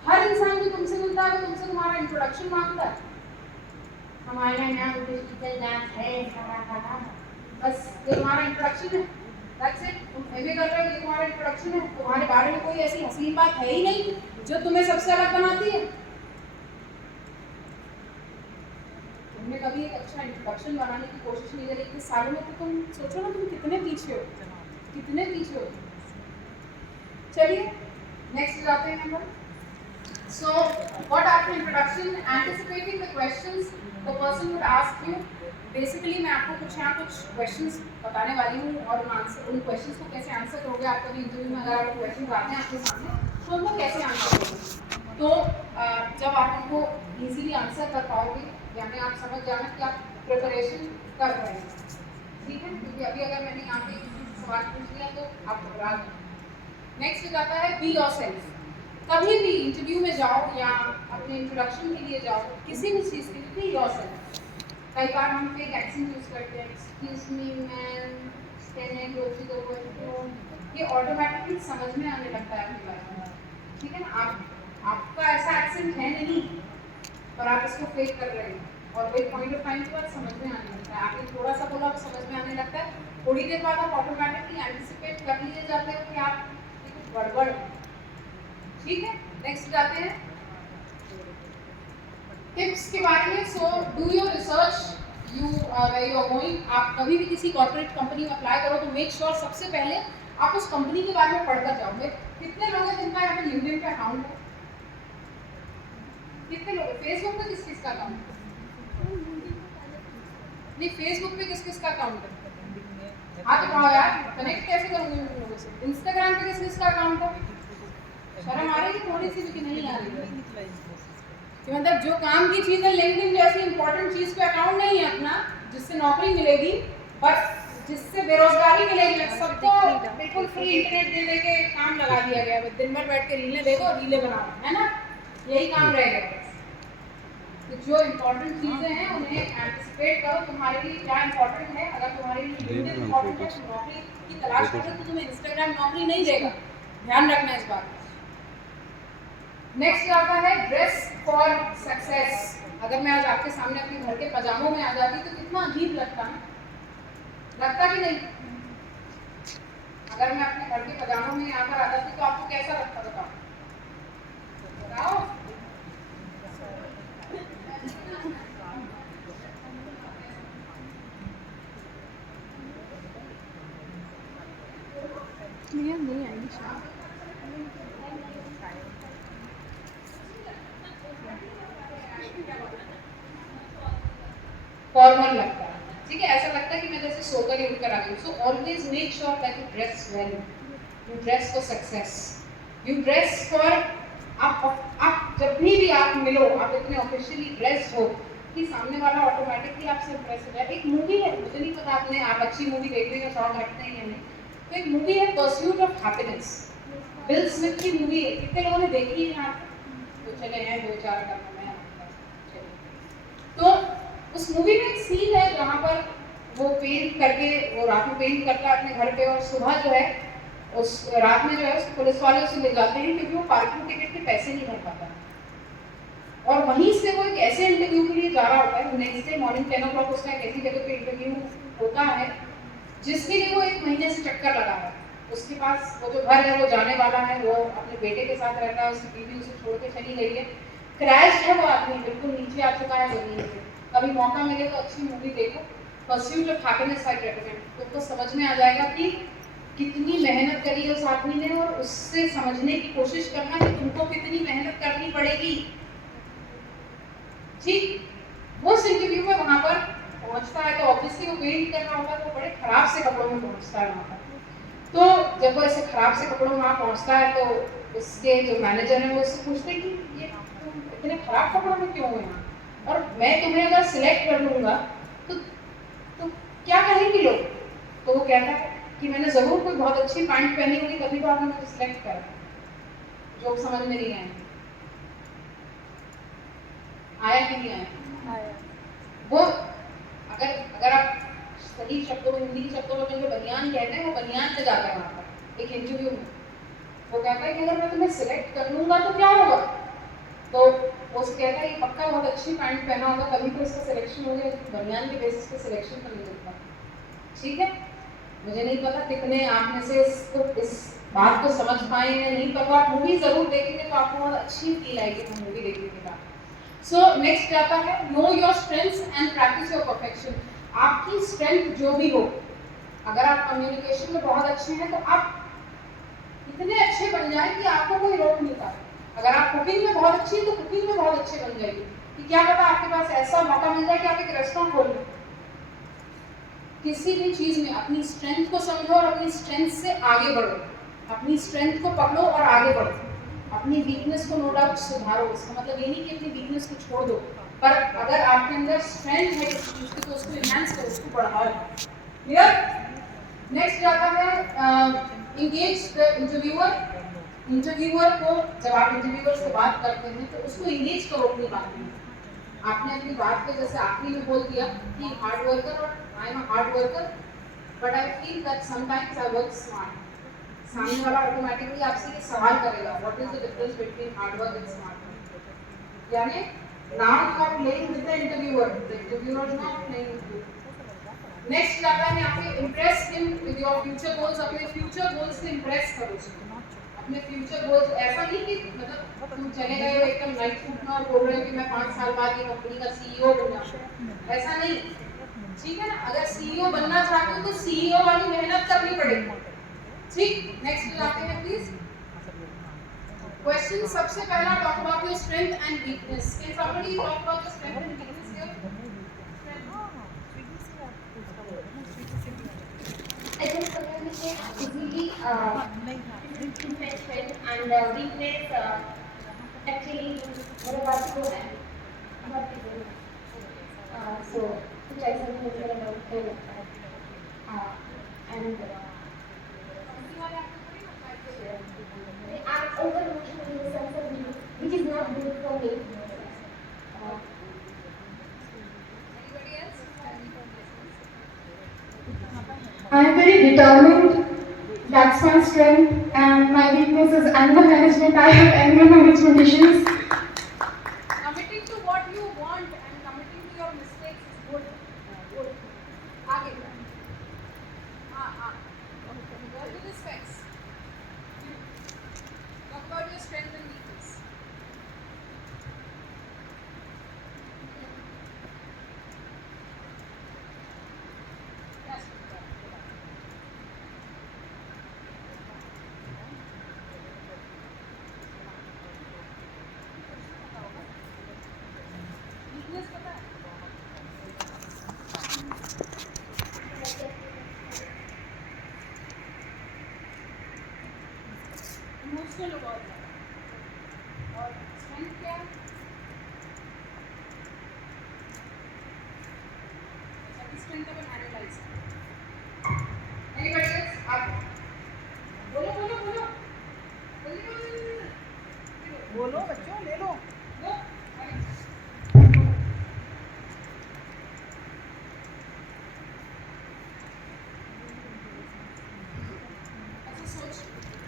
हर इंसान जो तुमसे मिलता है वो तुमसे तुम्हारा इंट्रोडक्शन मांगता है। हमारा नाम नाथ है, बस ये तुम्हारा इंट्रोडक्शन है। That's it। तुम एमए कर रहे हो, ये तुम्हारा इंट्रोडक्शन है। तुम्हारे बारे में कोई ऐसी हसीन बात है ही नहीं जो तुम्हें सबसे अलग बनाती है। तुमने कभी एक अच्छा इंट्रोडक्शन बनाने की कोशिश नहीं करी। इतने सालों में तो तुम सोचो ना, तुम कितने पीछे हो, कितने पीछे हो। चलिए नेक्स्ट जाते हैं हम। So what after introduction, anticipating the questions the person would ask you। Basically मैं आपको कुछ क्वेश्चंस बताने वाली हूँ और उन क्वेश्चंस को कैसे आंसर करोगे। आप कभी इंटरव्यू में अगर आपको क्वेश्चन आते हैं आपके सामने तो उनको कैसे आंसर करोगे। तो जब आप उनको इजीली आंसर कर पाओगे, यानी आप समझ जाना कि आप प्रिपरेशन कर रहे हैं, ठीक है। क्योंकि अभी अगर मैंने यहाँ पे सवाल पूछ लिया तो आप घबरा जाओ। नेक्स्ट जाता है बी योरसेल्फ। कभी भी इंटरव्यू में जाओ या अपने इंट्रोडक्शन के लिए जाओ, किसी भी चीज़ के लिए बी योरसेल्फ। कई बार हम फेक एक्सेंट यूज करते हैं, एक्सक्यूज मी मैम, ये ऑटोमेटिकली समझ में आने लगता है आपके बारे में, ठीक है ना। आपका ऐसा एक्सेंट है नहीं पर आप इसको फेक कर रहे हैं और एक पॉइंट ऑफ टाइम के बाद समझ में आने लगता है। आपने थोड़ा सा बोला तो समझ में आने लगता है, थोड़ी देर बाद आप ऑटोमेटिकली एंटिसिपेट कर लिए जाते हो कि आप कुछ गड़बड़, ठीक है। नेक्स्ट जाते हैं टिप्स के बारे में। So do your research you where you are going. आप कभी भी किसी कॉर्पोरेट कंपनी में अप्लाई करो तो मेक श्योर सबसे पहले आप उस कंपनी के बारे में पढ़कर जाओ। कितने लोग हैं जिनका यहाँ पे लिंक्डइन पे अकाउंट है? कितने लोग? फेसबुक पे किस किस का अकाउंट है? नहीं, फेसबुक पे किस किस का अकाउंट है? हाँ तो कहो यार, कनेक्ट कैसे करूँगी उन लोगों से? इंस्टाग्राम पे किस किस का अकाउंट है? शर्म आ रही है थोड़ी सी भी कि नहीं आ रही है? कि मतलब जो काम की चीज़ है, लिंक्डइन जैसी इंपॉर्टेंट चीज़ पे अकाउंट नहीं है अपना, जिससे नौकरी मिलेगी बट जिससे बेरोजगारी मिलेगी। सबको बिल्कुल फ्री इंटरनेट दे के काम लगा दिया गया है। दिन भर बैठ के रीलें देखो, रीलें बनाओ, है ना, यही काम रहेगा। तो जो इम्पोर्टेंट चीज़ें हैं उन्हें एंटिसिपेट करो। तुम्हारे लिए क्या इम्पोर्टेंट है? अगर तुम्हारे लिए लिंक्डइन इम्पोर्टेंट है तो नौकरी की तलाश करो तो तुम्हें इंस्टाग्राम नौकरी नहीं देगा, ध्यान रखना इस बात। नेक्स्ट आता है ड्रेस फॉर सक्सेस। अगर मैं आज आपके सामने अपने घर के पजामों में आ जाती तो कितना अजीब लगता है, लगता कि नहीं? अगर मैं अपने घर के पजामों में यहाँ पर आ जाती तो आपको कैसा लगता? बताओ। नहीं आएगी शायद। फॉर्मल लगता है, ठीक है, ऐसा लगता है कि मैं जैसे सोकर ही उठकर आ गई। So always make sure that you dress well, you dress for success, you dress for आप जब भी आप मिलो, आप इतने ऑफिशियली ड्रेस हो कि सामने वाला ऑटोमेटिकली आपसे इम्प्रेस हो जाए। एक मूवी है, मुझे नहीं पता आप अच्छी मूवी देखने का शौक रखते हैं या नहीं, तो एक मूवी है pursuit of happiness, will Smith की मूवी है। कितने लोगों ने देखी है यहाँ? तो चले हैं 2-4 करना है। तो उस मूवी में एक सीन है जहाँ पर वो पेंट करके, वो रात में पेंट करता है अपने घर पे और सुबह जो है उस रात में जो है उसको पुलिस वाले उसे ले जाते हैं क्योंकि वो पार्किंग टिकट के पैसे नहीं भर पाता। और वहीं से वो एक ऐसे इंटरव्यू के लिए जा रहा होता है, नेक्स्ट डे मॉर्निंग 10 o'clock उसका एक ऐसी जगह पे इंटरव्यू होता है जिसके लिए वो 1 महीने से चक्कर लगा है। उसके पास वो जो घर है वो जाने वाला है, वो अपने बेटे के साथ रहता है, उसकी बीवी उसे छोड़ के चली गई है, क्रैश है वो आदमी, बिल्कुल नीचे आ चुका है जमीन से। कभी मौका मिले तो अच्छी मूवी देखो, pursuit of happiness I recommend. तुमको समझ में आ जाएगा कि कितनी मेहनत करी है उस आदमी ने और उससे समझने की कोशिश करना कि तुमको कितनी मेहनत करनी पड़ेगी। ठीक। उस इंटरव्यू में वहाँ पर पहुँचता है तो ऑब्वियसली वो वेट करना होता है, तो बड़े खराब से कपड़ों में पहुँचता है वहाँ पर। तो जब वो ऐसे खराब से कपड़ों में वहाँ पहुँचता है तो उसके जो मैनेजर है वो उससे पूछते हैं कि ये तुम इतने खराब कपड़ों में क्यों हो यहाँ, और मैं तुम्हें अगर सिलेक्ट कर लूँगा तो क्या कहेंगे लोग। तो वो कहता है कि मैंने ज़रूर कोई बहुत अच्छी पैंट पहनी होगी तभी तो आपने मुझे सिलेक्ट करा। जो समझ में नहीं आया कि नहीं आया? वो अगर आप सही शब्दों में, हिंदी शब्दों में जो बनियान कहते हैं वो बनियान से जाता है वहाँ पर एक इंटरव्यू में। वो कहता है कि अगर मैं तुम्हें सिलेक्ट कर लूँगा तो क्या होगा, तो वो कहता है ये पक्का बहुत अच्छी पैंट पहना होगा तभी तो इसका सिलेक्शन हो गया, बनियान के बेसिस पे सिलेक्शन तो नहीं होता। ठीक है, मुझे नहीं पता कितने आप में से इस बात को समझ पाए या नहीं, पर आप मूवी जरूर देखेंगे तो आपको बहुत अच्छी फील आएगी वो मूवी देखने के बाद। सो नेक्स्ट आता है know your strengths and practice your perfection. आपकी स्ट्रेंथ जो भी हो, अगर आप कम्युनिकेशन में बहुत अच्छे हैं तो आप इतने अच्छे बन जाए कि आपको कोई रोक नहीं पाए। अगर आप कुकिंग में बहुत अच्छी हैं तो कुकिंग में बहुत अच्छे बन जाएगी, कि क्या पता आपके पास ऐसा मौका मिल जाए कि आप एक रेस्टोरेंट खोल लें। किसी भी चीज में अपनी स्ट्रेंथ को समझो और अपनी स्ट्रेंथ से आगे बढ़ो, अपनी स्ट्रेंथ को पकड़ो और आगे बढ़ो। अपनी वीकनेस को नो डाउट सुधारो, इसका मतलब ये नहीं कि अपनी वीकनेस को छोड़ दो, पर अगर आपके अंदर स्ट्रेंथ है किसी चीज की तो उसको एनहांस करो, उसको बढ़ाओ। क्लियर? नेक्स्ट आता है इंगेज द इंटरव्यूअर। इंटरव्यूअर को जब आप इंटरव्यूअर से बात करते हैं तो उसको इंगेज करो अपनी बात में। आपने अपनी बात पे जैसे आखिरी में बोल दिया कि हार्ड वर्कर और I am a hard worker but I feel that sometimes I work smart. सामने वाला ऑटोमेटिकली आपसे ये सवाल करेगा what is the difference between hard work and smart work. यानी now you are playing with the interviewer is not playing with you. Next आता है यहाँ पे impress him with your future goals. अपने फ्यूचर गोल्स से impress करो उसको। अपने फ्यूचर गोल्स ऐसा नहीं कि मतलब तुम चले गए हो एकदम नाइट सूट में और बोल रहे हो कि मैं 5 साल बाद ये कंपनी का सीईओ बनना, ऐसा नहीं। ठीक है ना, अगर सीईओ बनना चाहते हो तो सीईओ वाली मेहनत करनी पड़ेगी। ठीक, नेक्स्ट जाते हैं प्लीज। क्वेश्चन सबसे पहला talk about your strength and weakness. Can somebody talk about your strength and weakness here? I can communicate easily with my friend and weakness actually मेरे पास तो है बहुत चीज़ें so कुछ ऐसा भी मुझे लगता है and I'm over emotional in the sense of which is not good for me. Anybody else? I am very determined. That's my strength. And my weakness is anger management. I have anger management issues. Committing to what you want and committing to your mistakes is good. Good. आगे हाँ go to this facts. Talk about your strength and weakness. Yes. Weakness पता है? Emotional बहुत ज़्यादा। और strength क्या है? अच्छा, स्ट्रेंथ का अपन एनालाइज करें। Anybody else? आप बोलो बोलो बोलो बोलो बच्चों, ले लो लो। अच्छा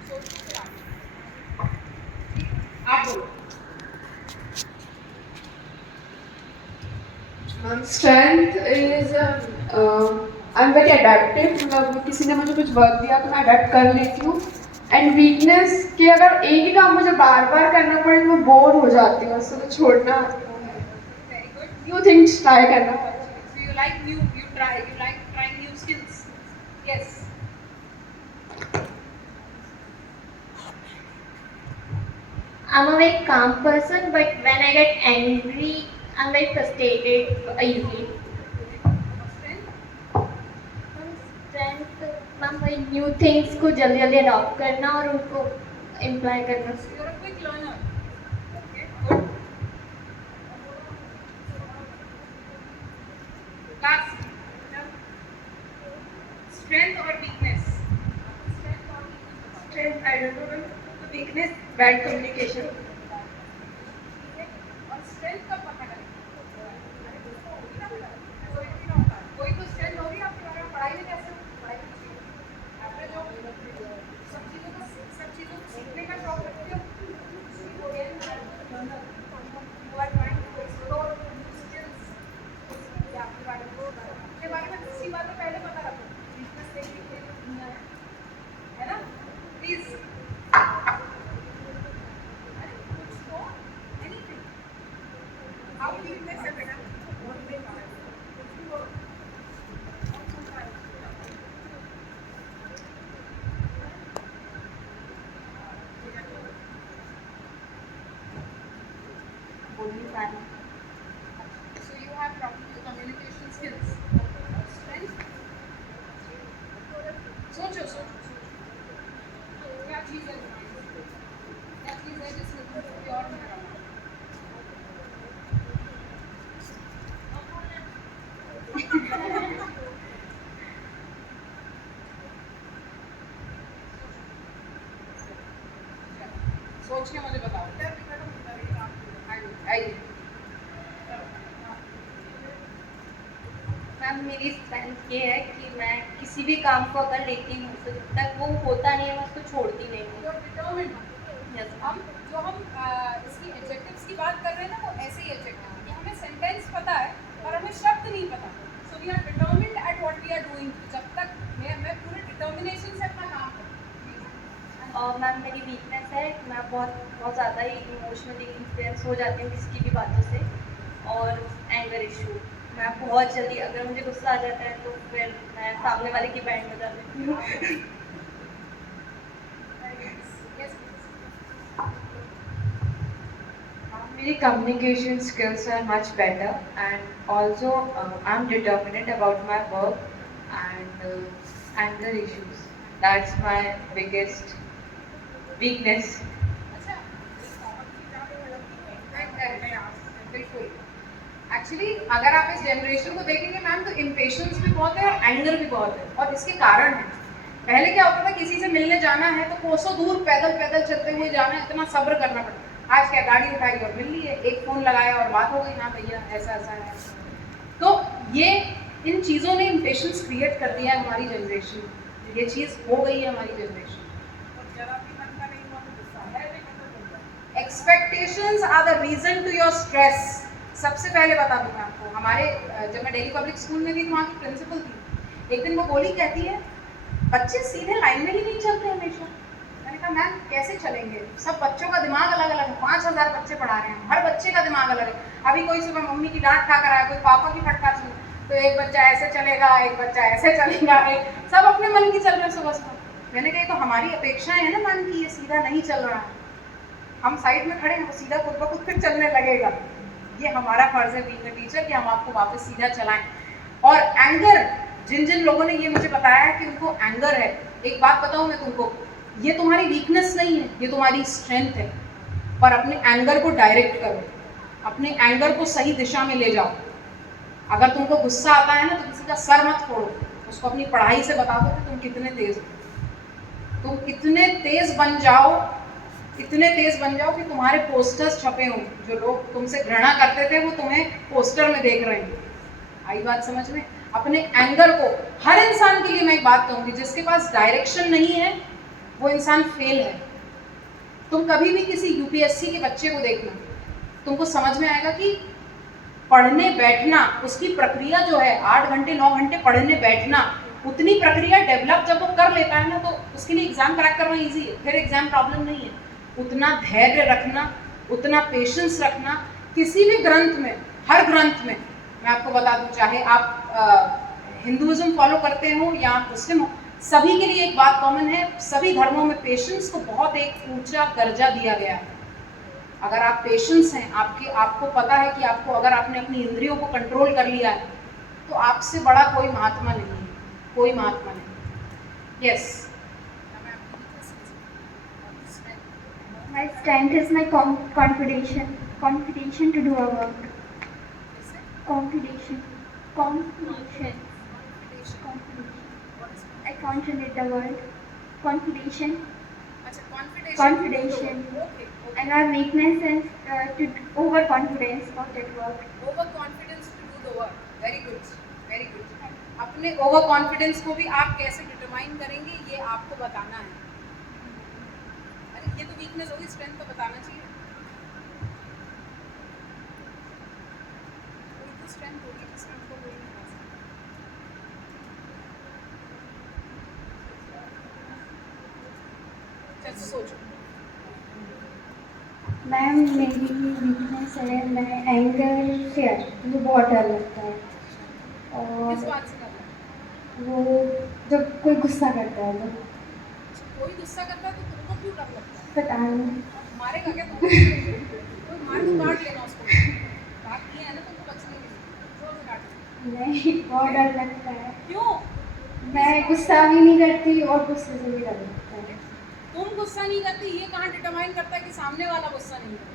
सोच के फिर आप बोलो। Strength is I'm very adaptive. मतलब किसी ने मुझे कुछ वर्क दिया तो मैं अडेप्ट कर लेती हूँ। एंड वीकनेस कि अगर एक ही काम मुझे बार बार करना पड़े तो मैं बोर हो जाती हूँ, उसको तो छोड़ना Very good. New things try करना। So you like you like trying new skills. Yes. I'm a very calm person, but when I get angry, I'm very frustrated easily. Strength ma'am वही new things को जल्दी जल्दी adopt करना और उनको imply करना. You're a quick learner. Okay, good. Last. Strength or weakness? Strength, I don't know. Weakness, bad communication. और strength कब पता करें? कोई तो strength होगी आपके बारे में. पढ़ाई में कैसे? पढ़ाई में ठीक. Average हो. सब चीज़ों को सीखने का शौक रखते हो. You are trying to explore new skills. ये आपके बारे में. अपने बारे में किसी बात को पहले पता रखो. Weakness देखने के लिए दुनिया है ना? Please. कुछ तो anything. How weakness है बेटा? So you have probably communication skills. Strength. सोचो. क्या चीज़ है तुम्हारी? क्या चीज़ है जिसमें तुम कोई और नहीं रहा? सोच के मुझे बताओ. आइए. मैम मेरी स्ट्रेंथ ये है कि मैं किसी भी काम को अगर लेती हूँ तो जब तक वो होता नहीं है मैं उसको छोड़ती नहीं हूँ. You're determined. Yes. हम इसकी एडजेक्टिव्स की बात कर रहे हैं ना, वो ऐसे ही एडजेक्टिव है कि हमें सेंटेंस पता है पर हमें शब्द नहीं पता. So we are determined at what we are doing. जब तक मैं पूरे डिटर्मिनेशन से अपना काम करूँ. और मैम मेरी वीकनेस है कि मैं बहुत ज़्यादा ही इमोशनली इन्फ्लुएंस हो जाती हूँ किसी की भी बातों से. और एंगर इशू, मैं बहुत जल्दी अगर मुझे गुस्सा आ जाता है तो फिर मैं सामने वाले की बैंड बजा देती हूँ. Yes, मेरी communication skills are much better, and also I'm determined about my work and anger issues. That's my biggest weakness. अच्छा. बिल्कुल. एक्चुअली अगर आप इस जनरेशन को देखेंगे मैम तो इम्पेशंस भी बहुत है और एंगर भी बहुत है. और इसके कारण है. पहले क्या होता था, किसी से मिलने जाना है तो कोसों दूर पैदल चलते हुए जाना है, इतना सब्र करना पड़ता. आज क्या, गाड़ी उठाई और मिल ली है, एक फ़ोन लगाया और बात हो गई. हाँ भैया ऐसा है. तो ये इन चीज़ों ने इम्पेशंस क्रिएट कर दिया है हमारी जनरेशन. ये चीज़ हो गई है हमारी generation. Expectations are the reason to your stress. सबसे पहले बता दूँ मैं आपको, हमारे जब मैं दिल्ली पब्लिक स्कूल में थी तो वहाँ की प्रिंसिपल थी. एक दिन वो बोली, कहती है बच्चे सीधे लाइन में ही नहीं चलते हमेशा. मैंने कहा मैम कैसे चलेंगे? सब बच्चों का दिमाग अलग अलग है. 5000 बच्चे पढ़ा रहे हैं, हर बच्चे का दिमाग अलग है. अभी कोई सुबह मम्मी की डांट खा कर आया, कोई पापा की फटकार सुनी, तो एक बच्चा ऐसे चलेगा, एक बच्चा ऐसे चलेगा, सब अपने मन की चल रहे हैं सुबह सुबह. मैंने कहा तो हमारी अपेक्षाएं है ना मैम कि ये सीधा नहीं चल रहा है. हम साइड में खड़े हैं, वो सीधा खुद ब खुद फिर चलने लगेगा. ये हमारा फर्ज है बीइंग अ टीचर कि हम आपको वापस सीधा चलाएं. और एंगर, जिन लोगों ने ये मुझे बताया है कि उनको एंगर है, एक बात बताऊं मैं तुमको, ये तुम्हारी वीकनेस नहीं है, ये तुम्हारी स्ट्रेंथ है. पर अपने एंगर को डायरेक्ट करो, अपने एंगर को सही दिशा में ले जाओ. अगर तुमको गुस्सा आता है ना तो किसी का सर मत फोड़ो, उसको अपनी पढ़ाई से बता दो कि तुम कितने तेज हो. तुम इतने तेज बन जाओ कि तुम्हारे पोस्टर्स छपे हों. जो लोग तुमसे घृणा करते थे वो तुम्हें पोस्टर में देख रहे हैं. आई बात समझ में? अपने एंगर को, हर इंसान के लिए मैं एक बात कहूँगी, जिसके पास डायरेक्शन नहीं है वो इंसान फेल है. तुम कभी भी किसी यूपीएससी के बच्चे को देखना, तुमको समझ में आएगा कि पढ़ने बैठना, उसकी प्रक्रिया जो है 8 घंटे 9 घंटे पढ़ने बैठना, उतनी प्रक्रिया डेवलप जब वो कर लेता है ना तो उसके लिए एग्जाम क्रैक करना इजी है, फिर एग्जाम प्रॉब्लम नहीं है. उतना धैर्य रखना, उतना पेशेंस रखना. किसी भी ग्रंथ में, हर ग्रंथ में, मैं आपको बता दूं, चाहे आप हिंदुइज्म फॉलो करते हो या मुस्लिम हो, सभी के लिए एक बात कॉमन है, सभी धर्मों में पेशेंस को बहुत एक ऊंचा दर्जा दिया गया है. अगर आप पेशेंस हैं, आपको पता है कि आपको अगर आपने अपनी इंद्रियों को कंट्रोल कर लिया है तो आपसे बड़ा कोई महात्मा नहीं है, कोई महात्मा नहीं। Yes, My strength is my confidence to do our work. Confidence. I can't relate the word. Confidence. And our weakness is to overconfidence of that work. Overconfidence to do the work. Very good, very good. अपने overconfidence को भी आप कैसे determine करेंगे ये आपको बताना है। अरे ये तो वीकनेस होगी, स्ट्रेंथ तो बताना चाहिए। कोई तो स्ट्रेंथ होगी जिसमें हमको कोई नहीं बता सकता। चल सोचो। मैम मेरी वीकनेस है, मैं एंगर फेयर, मुझे बहुत डर लगता है। किस और बात से करना है? वो जब कोई गुस्सा करता है तो कोई गुस्सा करता है तो तुमको क्यों डर लगता है? पता नहीं। मारेगा क्या तुमको? कोई मार के काट लेना उसको। काट दिया है ना तुमको बचने के लिए, जोर से काट लेना। नहीं, बहुत डर लगता है। क्यों? मैं गुस्सा भी नहीं करती और गुस्से से भी डर लगता है। तुम गुस्सा नहीं करती, ये कहाँ डिटरमाइन करता है कि सामने वाला गुस्सा नहीं करता?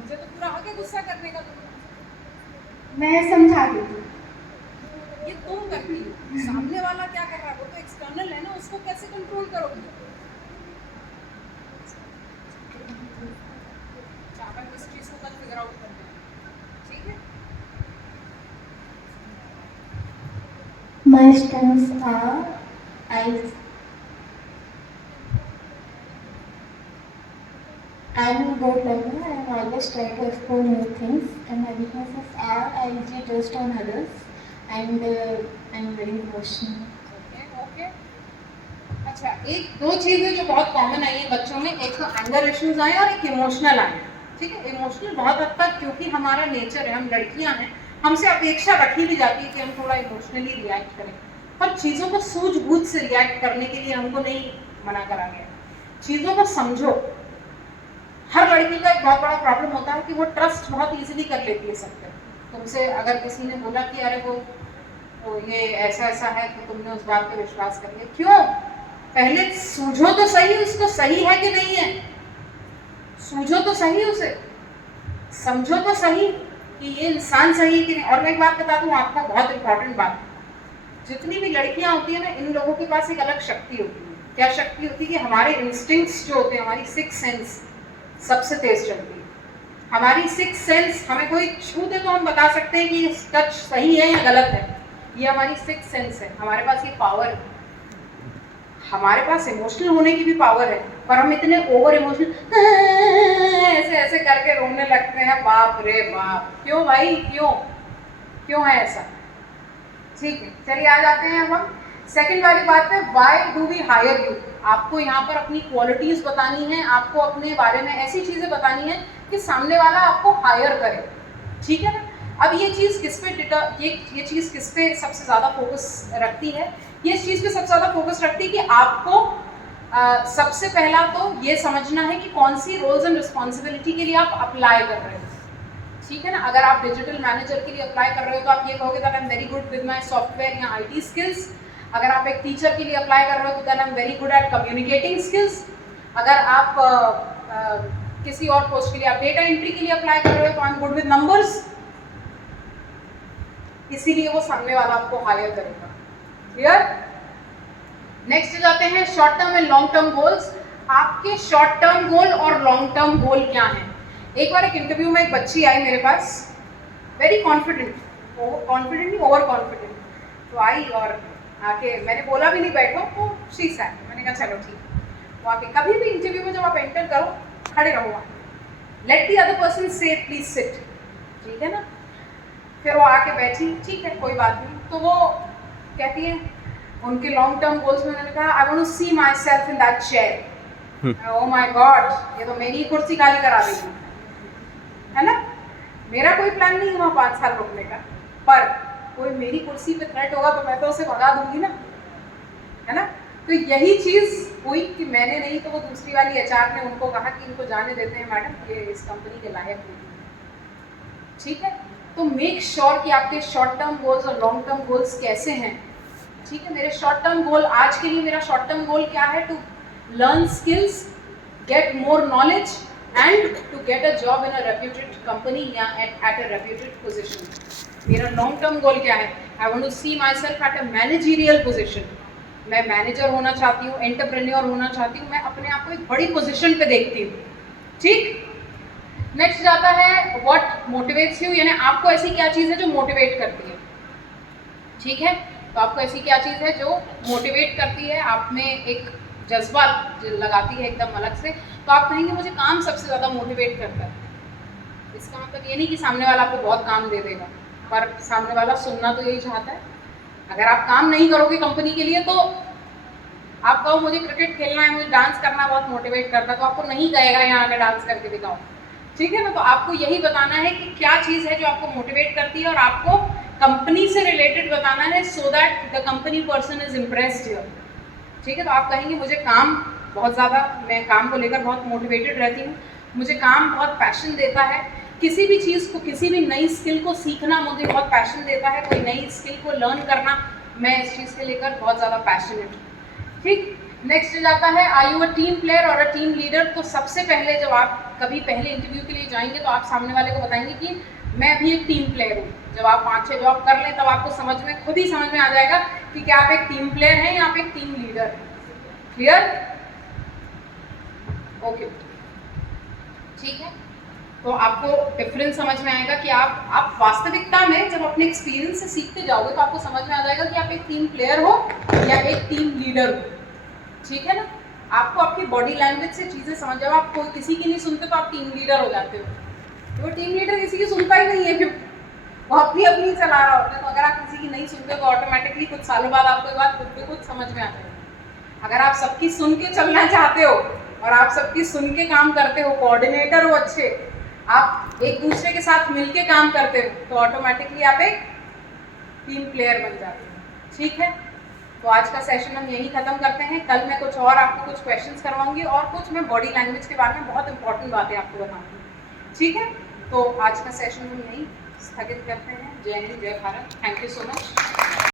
मुझे तो पूरा हक है गुस्सा करने का। तुम मैं समझा देती हूँ। ये तुम करती हो, सामने वाला क्या कर रहा है वो तो एक्सटर्नल है ना, उसको कैसे कंट्रोल करोगे? चावल इस चीज को कल फिगर आउट करना है, ठीक है? My strengths are I'm a good learner and I always try to explore new things. And my weaknesses are I usually trust on others and I'm very emotional. Okay. अच्छा, एक दो चीजें जो बहुत कॉमन आई हैं बच्चों में, एक तो एंगर इश्यूज आए और एक इमोशनल आए। ठीक है, इमोशनल बहुत हद तक क्योंकि हमारा नेचर है, हम लड़कियां हैं, हमसे अपेक्षा रखी भी जाती है कि हम थोड़ा इमोशनली रिएक्ट करें, पर चीज़ों को सूझबूझ से रिएक्ट करने के लिए हमको नहीं मना करा गया। चीज़ों को समझो। हर लड़की का एक बहुत बड़ा प्रॉब्लम होता है कि वो ट्रस्ट बहुत इजीली कर लेती है सब पे। तुमसे अगर किसी ने बोला कि अरे वो ये ऐसा ऐसा है तो तुमने उस बात पे विश्वास कर लिया। क्यों? पहले सूझो तो सही उसको सही है कि नहीं है, सूझो तो सही उसे, समझो तो सही कि ये इंसान सही है कि नहीं। और मैं एक बात बता दूं आपको, बहुत इंपॉर्टेंट बात, जितनी भी लड़कियां होती है ना, इन लोगों के पास एक अलग शक्ति होती है। क्या शक्ति होती है कि हमारे इंस्टिंक्ट्स जो होते हैं, हमारी सिक्स सेंस सबसे तेज चलती है। हमारी सिक्स सेंस, हमें कोई छू दे तो हम बता सकते हैं कि ये टच सही है या गलत है। ये हमारी सिक्स सेंस है, हमारे पास ये पावर है। हमारे पास इमोशनल होने की भी पावर है, पर हम इतने ओवर इमोशनल ऐसे ऐसे करके रोने लगते हैं, बाप रे बाप। क्यों भाई, क्यों है ऐसा? ठीक है, चलिए आ जाते हैं अब हम सेकंड वाली बात पे। Why do we hire you? आपको यहाँ पर अपनी क्वालिटीज बतानी है, आपको अपने बारे में ऐसी चीजें बतानी है कि सामने वाला आपको हायर करे। ठीक है ना? अब ये चीज़ किस पे ये चीज़ किस पे सबसे ज़्यादा फोकस रखती है? ये इस चीज़ पे सबसे ज़्यादा फोकस रखती है कि आपको सबसे पहला तो ये समझना है कि कौन सी रोल्स एंड रिस्पॉन्सिबिलिटी के लिए आप अप्लाई कर रहे हो। ठीक है ना? अगर आप डिजिटल मैनेजर के लिए अप्लाई कर रहे हो तो आप ये कहोगे that I am very good with my software या IT स्किल्स। अगर आप एक टीचर के लिए अप्लाई कर रहे हो तो that I am very good at communicating skills. अगर आप किसी और पोस्ट के लिए, आप डेटा एंट्री के लिए अप्लाई कर रहे हो तो I am good with numbers. इसीलिए वो सामने वाला आपको हायर करेगा। क्लियर? नेक्स्ट जाते हैं short term and long term goals. आपके शॉर्ट टर्म गोल और लॉन्ग टर्म गोल क्या हैं? एक बार एक इंटरव्यू में एक बच्ची आई मेरे पास, वेरी कॉन्फिडेंट नहीं, ओवर कॉन्फिडेंट। तो आई और आके, मैंने बोला भी नहीं बैठो, तो शी सैट। मैंने कहा चलो ठीक। वो आके, कभी भी इंटरव्यू में जब आप एंटर करो खड़े रहो, लेट द अदर पर्सन से प्लीज सिट। ठीक है ना? फिर वो आके बैठी, ठीक है कोई बात नहीं। तो वो कहती है उनके लॉन्ग टर्म गोल्स में, उन्होंने कहा I want to see myself in that chair. Oh my god, ये तो मेरी कुर्सी खाली करा देगी, है ना? मेरा कोई प्लान नहीं हुआ 5 साल रुकने का, पर कोई मेरी कुर्सी पे थ्रेट होगा तो मैं तो उसे भगा दूंगी ना, है ना? तो यही चीज़ हुई कि मैंने नहीं तो वो दूसरी वाली एचआर ने उनको कहा कि इनको जाने देते हैं मैडम, ये इस कंपनी के लायक नहीं। ठीक है, तो मेक श्योर कि आपके शॉर्ट टर्म गोल्स और लॉन्ग टर्म गोल्स कैसे हैं। ठीक है, मेरे शॉर्ट टर्म गोल, आज के लिए मेरा शॉर्ट टर्म गोल क्या है? To learn skills, get more knowledge and to get a job in a reputed company या एट अ रेप्यूटेड पोजीशन। मेरा लॉन्ग टर्म गोल क्या है? I want to see myself at a managerial position. मैं manager होना चाहती हूँ, entrepreneur होना चाहती हूँ, मैं अपने आप को एक बड़ी पोजीशन पे देखती हूँ। ठीक, नेक्स्ट जाता है व्हाट मोटिवेट्स यू, यानी आपको ऐसी क्या चीज़ है जो मोटिवेट करती है। ठीक है, तो आपको ऐसी क्या चीज़ है जो मोटिवेट करती है, आप में एक जज्बा लगाती है एकदम अलग से। तो आप कहेंगे मुझे काम सबसे ज़्यादा मोटिवेट करता है। इसका मतलब ये नहीं कि सामने वाला आपको बहुत काम दे देगा, पर सामने वाला सुनना तो यही चाहता है। अगर आप काम नहीं करोगे कंपनी के लिए तो आप कहो मुझे क्रिकेट खेलना है, मुझे डांस करना बहुत मोटिवेट करता है, तो आपको नहीं कहेगा यहाँ आकर डांस करके दिखाओ। ठीक है ना, तो आपको यही बताना है कि क्या चीज़ है जो आपको मोटिवेट करती है और आपको कंपनी से रिलेटेड बताना है, so that the company person is impressed here. ठीक है, तो आप कहेंगे मुझे काम बहुत ज़्यादा, मैं काम को लेकर बहुत मोटिवेटेड रहती हूँ, मुझे काम बहुत पैशन देता है, किसी भी चीज़ को, किसी भी नई स्किल को सीखना मुझे बहुत पैशन देता है, कोई नई स्किल को लर्न करना, मैं इस चीज़ के लेकर बहुत ज़्यादा पैशनेट हूँ। ठीक, नेक्स्ट जाता है are you a team player or a team leader. तो सबसे पहले जब आप कभी पहले इंटरव्यू के लिए जाएंगे तो आप सामने वाले को बताएंगे कि मैं भी एक टीम प्लेयर हूँ। जब आप 5-6 जॉब कर लें तब आपको समझ में, खुद ही समझ में आ जाएगा कि क्या आप एक टीम प्लेयर हैं या आप एक टीम लीडर हैं। क्लियर? ओके, ठीक है, तो आपको डिफरेंस समझ में आएगा कि आप वास्तविकता में जब अपने एक्सपीरियंस से सीखते जाओगे तो आपको समझ में आ जाएगा कि आप एक टीम प्लेयर हो या एक टीम लीडर हो। ठीक है ना, आपको आपकी बॉडी लैंग्वेज से चीज़ें समझ जाओ। आप कोई किसी की नहीं सुनते तो आप टीम लीडर हो जाते हो, तो वो टीम लीडर किसी की सुनता ही नहीं है, क्यों? वो अपनी अपनी चला रहा होता है। तो अगर आप किसी की नहीं सुनते तो ऑटोमेटिकली कुछ सालों बाद आपको ये बात खुद भी कुछ समझ में आ जाएगी। अगर आप सबकी सुन के चलना चाहते हो और आप सबकी सुन के काम करते हो, कोऑर्डिनेटर हो अच्छे, आप एक दूसरे के साथ मिलके काम करते हो, तो ऑटोमेटिकली आप एक टीम प्लेयर बन जाते हो। ठीक है, तो आज का सेशन हम यही खत्म करते हैं। कल मैं कुछ और आपको कुछ क्वेश्चंस करवाऊंगी और कुछ मैं बॉडी लैंग्वेज के बारे में बहुत इंपॉर्टेंट बातें आपको बताऊंगी। ठीक है, तो आज का सेशन हम यही स्थगित करते हैं। जय हिंद, जय Bharat, thank you so much.